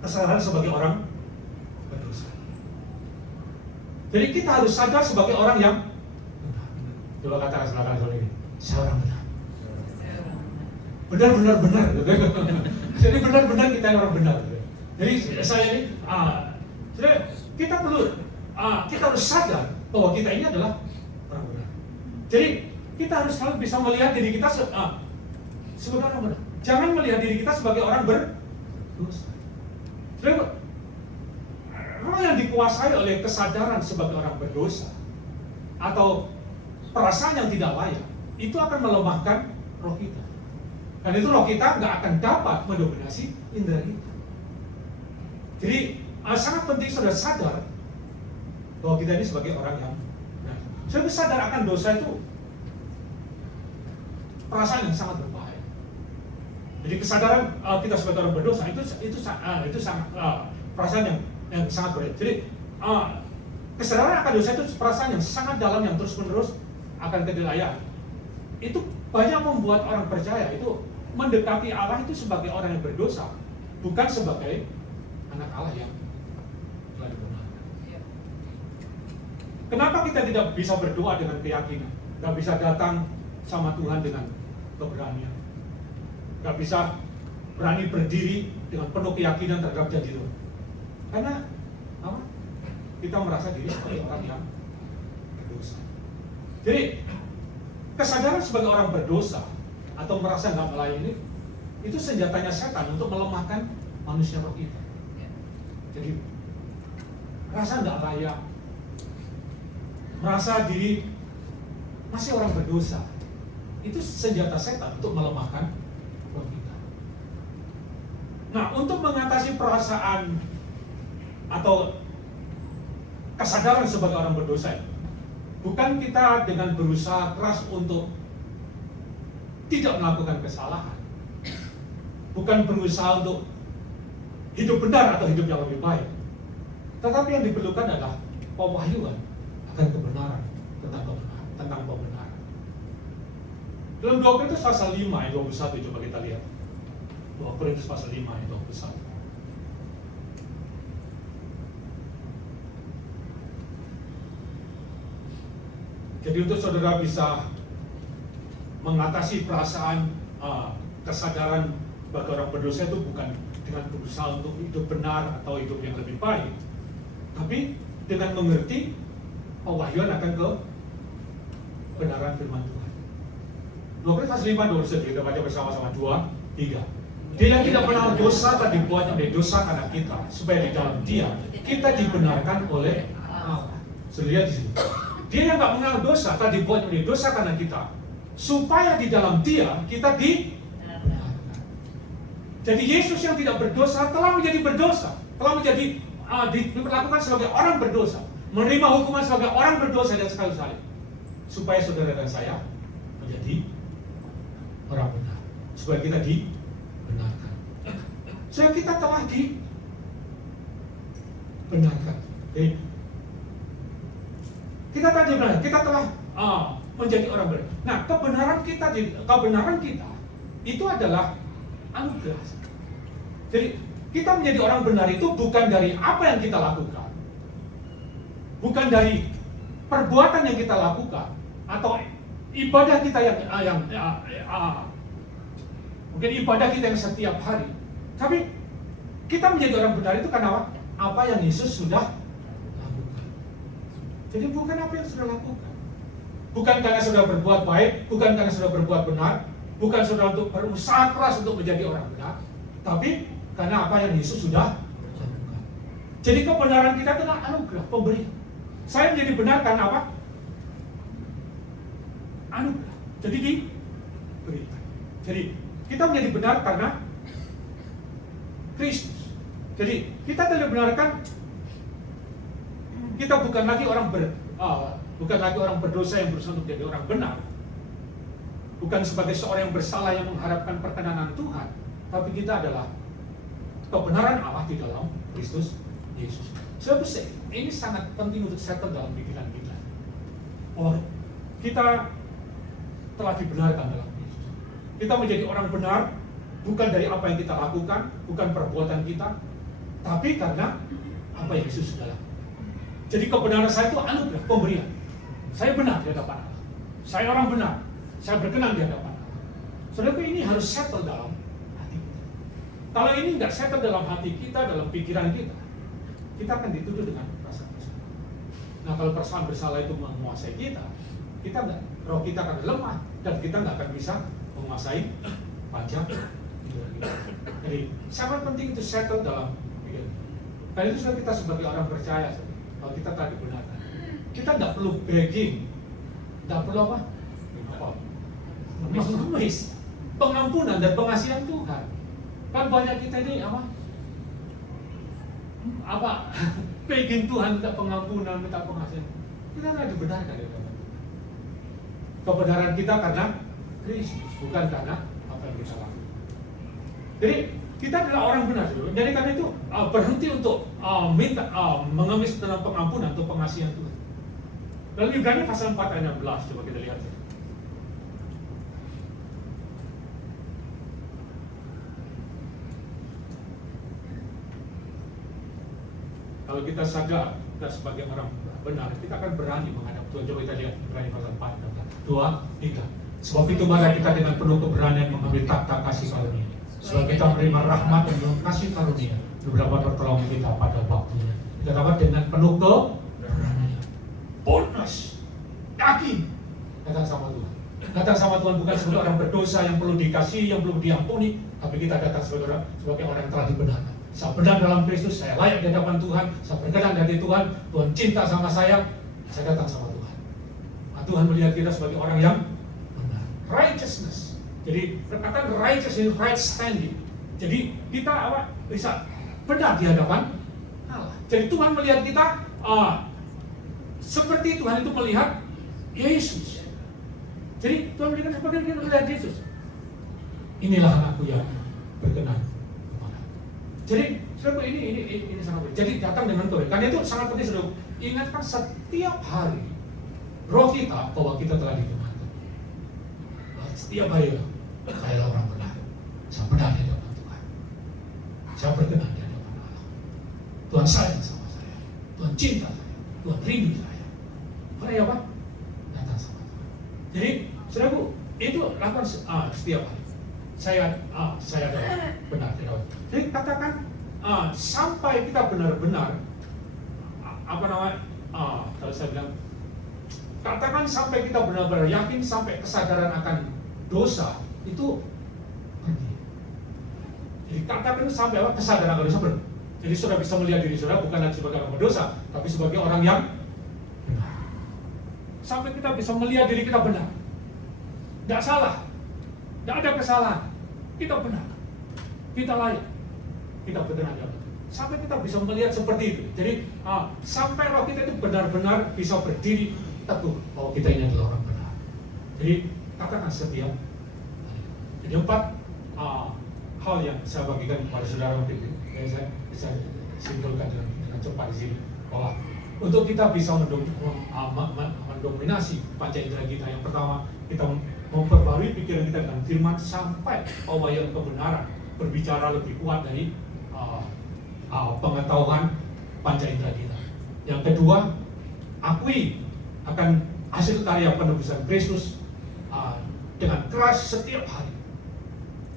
kesadaran sebagai orang berdosa. Jadi kita harus sadar sebagai orang yang benar. Coba katakan silakan soal ini. Saya orang benar. Benar. Jadi benar-benar kita yang orang benar. Jadi saya ini, kita perlu, kita harus sadar bahwa kita ini adalah orang benar. Jadi kita harus selalu bisa melihat diri kita sebagai orang benar. Jangan melihat diri kita sebagai orang berdosa. Jadi orang yang dikuasai oleh kesadaran sebagai orang berdosa atau perasaan yang tidak layak, itu akan melemahkan roh kita. Dan itu roh kita nggak akan dapat mendominasi indera kita. Jadi sangat penting saudara sadar bahwa kita ini sebagai orang yang benar. Saudara sadar akan dosa itu perasaan yang sangat berbahaya. Jadi kesadaran kita sebagai orang berdosa itu sangat perasaan yang sangat berbahaya. Jadi kesadaran akan dosa itu perasaan yang sangat dalam yang terus menerus akan kedilaian. Itu banyak membuat orang percaya itu mendekati Allah itu sebagai orang yang berdosa, bukan sebagai anak Allah yang telah dibenarkan. Kenapa kita tidak bisa berdoa dengan keyakinan? Gak bisa datang sama Tuhan dengan keberanian. Gak bisa berani berdiri dengan penuh keyakinan terhadap janji Tuhan. Karena apa? Kita merasa diri sebagai orang yang berdosa. Jadi kesadaran sebagai orang berdosa atau merasa nggak melayani itu senjatanya setan untuk melemahkan manusia roh kita. Jadi merasa nggak layak, merasa diri masih orang berdosa, itu senjata setan untuk melemahkan roh kita. Nah, untuk mengatasi perasaan atau kesadaran sebagai orang berdosa, bukan kita dengan berusaha keras untuk tidak melakukan kesalahan, bukan berusaha untuk hidup benar atau hidup yang lebih baik, tetapi yang diperlukan adalah pewahyuan akan kebenaran tentang kebenaran. Dalam 2 Korintus pasal 5 ayat 21, coba kita lihat. 2 Korintus pasal 5 ayat 21. Jadi untuk saudara bisa mengatasi perasaan kesadaran bagi orang berdosa itu bukan dengan berusaha untuk hidup benar atau hidup yang lebih baik, tapi dengan mengerti pewahyuan akan kebenaran firman Tuhan. 2 Korintus pasal 5 kita baca bersama-sama 2, 3. Dia yang tidak pernah dosa telah dibuat menjadi dosa karena kita, supaya di dalam Dia kita dibenarkan oleh Allah. Sudah lihat di sini. Dia yang nggak mengenal dosa telah dibuat menjadi dosa karena kita, supaya di dalam Dia kita dibenarkan. Jadi Yesus yang tidak berdosa telah menjadi berdosa, telah menjadi diperlakukan sebagai orang berdosa, menerima hukuman sebagai orang berdosa dan sekali salib, supaya saudara dan saya menjadi orang benar, supaya kita dibenarkan. Supaya kita telah dibenarkan. Jadi, kita tadi benar, kita telah menjadi orang benar. Nah, kebenaran kita itu adalah anugerah. Jadi kita menjadi orang benar itu bukan dari apa yang kita lakukan, bukan dari perbuatan yang kita lakukan atau ibadah kita yang mungkin ibadah kita yang setiap hari. Tapi kita menjadi orang benar itu karena apa yang Yesus sudah lakukan. Jadi bukan apa yang sudah lakukan, bukan karena sudah berbuat baik, bukan karena sudah berbuat benar, bukan sudah untuk berusaha keras untuk menjadi orang benar, tapi karena apa yang Yesus sudah lakukan. Jadi kebenaran kita adalah anugerah, pemberian. Saya menjadi benar karena apa? Anugerah. Jadi diberikan. Jadi kita menjadi benar karena Kristus. Jadi kita tidak dibenarkan. Kita bukan lagi orang berdosa yang berusaha untuk menjadi orang benar. Bukan sebagai seorang yang bersalah yang mengharapkan perkenanan Tuhan, tapi kita adalah kebenaran Allah di dalam Kristus Yesus. Sebab ini sangat penting untuk settle dalam pikiran kita. Oh, kita telah dibenarkan dalam Yesus. Kita menjadi orang benar bukan dari apa yang kita lakukan, bukan perbuatan kita, tapi karena apa yang Yesus sudah lakukan. Jadi kebenaran saya itu anugerah, pemberian. Saya benar di hadapan Allah. Saya orang benar. Saya berkenan di hadapan Allah. Saudara, ini harus settle dalam hati kita. Kalau ini nggak settle dalam hati kita, dalam pikiran kita akan dituduh dengan perasaan bersalah. Nah, kalau perasaan bersalah itu menguasai kita nggak, roh kita akan lemah dan kita nggak akan bisa menguasai pajak. Jadi sangat penting itu settle dalam pikiran. Dan itu sudah kita sebagai orang percaya, kalau kita telah dibenarkan, kita nggak perlu begging, nggak perlu mengemis pengampunan dan pengasihan Tuhan. Kan banyak kita ini begging Tuhan minta pengampunan, minta pengasihan. Kita nggak dibenarkan ya Tuhan. Kebenaran kita karena Kristus, bukan karena apa yang kita lakukan. Jadi kita adalah orang benar. Jadi karena itu berhenti untuk mengemis dalam pengampunan atau pengasihan Tuhan. Dalam Ibrani pasal 4 ayat 16, coba kita lihat. Kalau kita sadar kita sebagai orang benar, kita akan berani menghadap Tuhan. Coba kita lihat Ibrani pasal 4 ayat 2, 3. Sebab itu mari kita dengan penuh keberanian mengambil takhta kasih karunia, sebab kita menerima rahmat dan kasih karunia beberapa pertolongan kita pada waktunya. Kita dapat dengan penuh keberanian, boldness, yakin datang sama Tuhan. Datang sama Tuhan bukan sebagai orang berdosa yang perlu dikasihi, yang perlu diampuni, tapi kita datang sebagai orang yang telah dibenarkan. Saya benar dalam Kristus, saya layak di hadapan Tuhan, saya berkenan dari Tuhan, Tuhan cinta sama saya datang sama Tuhan. Nah, Tuhan melihat kita sebagai orang yang benar. Righteousness. Jadi perkataan righteous in right standing. Jadi kita bisa benar di hadapan Allah. Jadi Tuhan melihat kita seperti Tuhan itu melihat Yesus. Jadi Tuhan melihat seperti kita melihat Yesus. Inilah anakku yang berkenan. Jadi saudara, ini sangat penting. Jadi datang dengan Tuhan. Karena itu sangat penting saudara. Ingatkan setiap hari roh kita bahwa kita telah dibenarkan. Setiap hari saya adalah orang benar. Saya benar di hadapan Tuhan. Saya berkenan di hadapan Allah. Tuhan sayang sama saya. Tuhan cinta saya. Tuhan rindu saya. Mari apa? Datang sama Tuhan. Jadi saudara, itu lakukan setiap hari. Saya adalah benar di hadapan. Jadi katakan sampai kita benar-benar kalau saya bilang, katakan sampai kita benar-benar yakin, sampai kesadaran akan dosa itu pergi. Jadi katakan sampai kesadaran akan dosa pergi. Jadi saudara bisa melihat diri saudara bukan lagi sebagai orang berdosa, tapi sebagai orang yang benar. Sampai kita bisa melihat diri kita benar, tidak salah, tidak ada kesalahan, kita benar. kita layak, kita benar-benar sampai kita bisa melihat seperti itu. Jadi sampai roh kita itu benar-benar bisa berdiri teguh bahwa kita ini adalah orang benar. Jadi katakan setiap. Jadi 4 hal yang saya bagikan kepada saudara waktu itu, yang saya bisa simpulkan dengan cepat di sini, bahwa untuk kita bisa mendominasi panca indera kita, yang pertama kita memperbarui pikiran kita dengan firman sampai bahwa yang kebenaran berbicara lebih kuat dari pengetahuan panca indera kita. Yang kedua, akui akan hasil karya penebusan Kristus dengan keras setiap hari.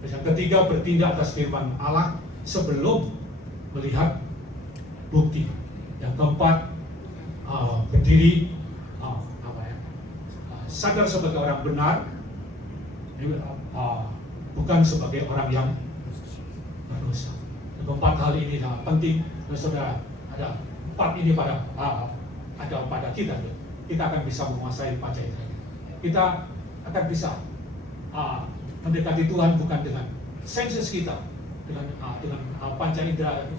Yang ketiga, bertindak atas firman Allah sebelum melihat bukti. Yang keempat, berdiri sadar sebagai orang benar, bukan sebagai orang yang berdosa. Keempat hal ini sangat penting, dan saudara, ada 4 ini ada pada kita. Kita akan bisa menguasai panca indera. Kita akan bisa mendekati Tuhan bukan dengan senses kita, dengan panca indera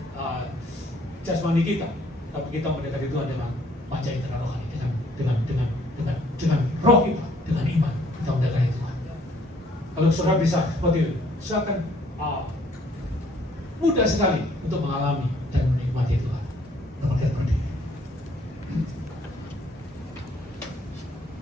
jasmani kita, tapi kita mendekati Tuhan dengan panca indera rohani, dengan roh kita, dengan iman kita mendekati Tuhan. Kalau saudara bisa seperti itu, saya akan mudah sekali untuk mengalami dan menikmati Tuhan. Berkat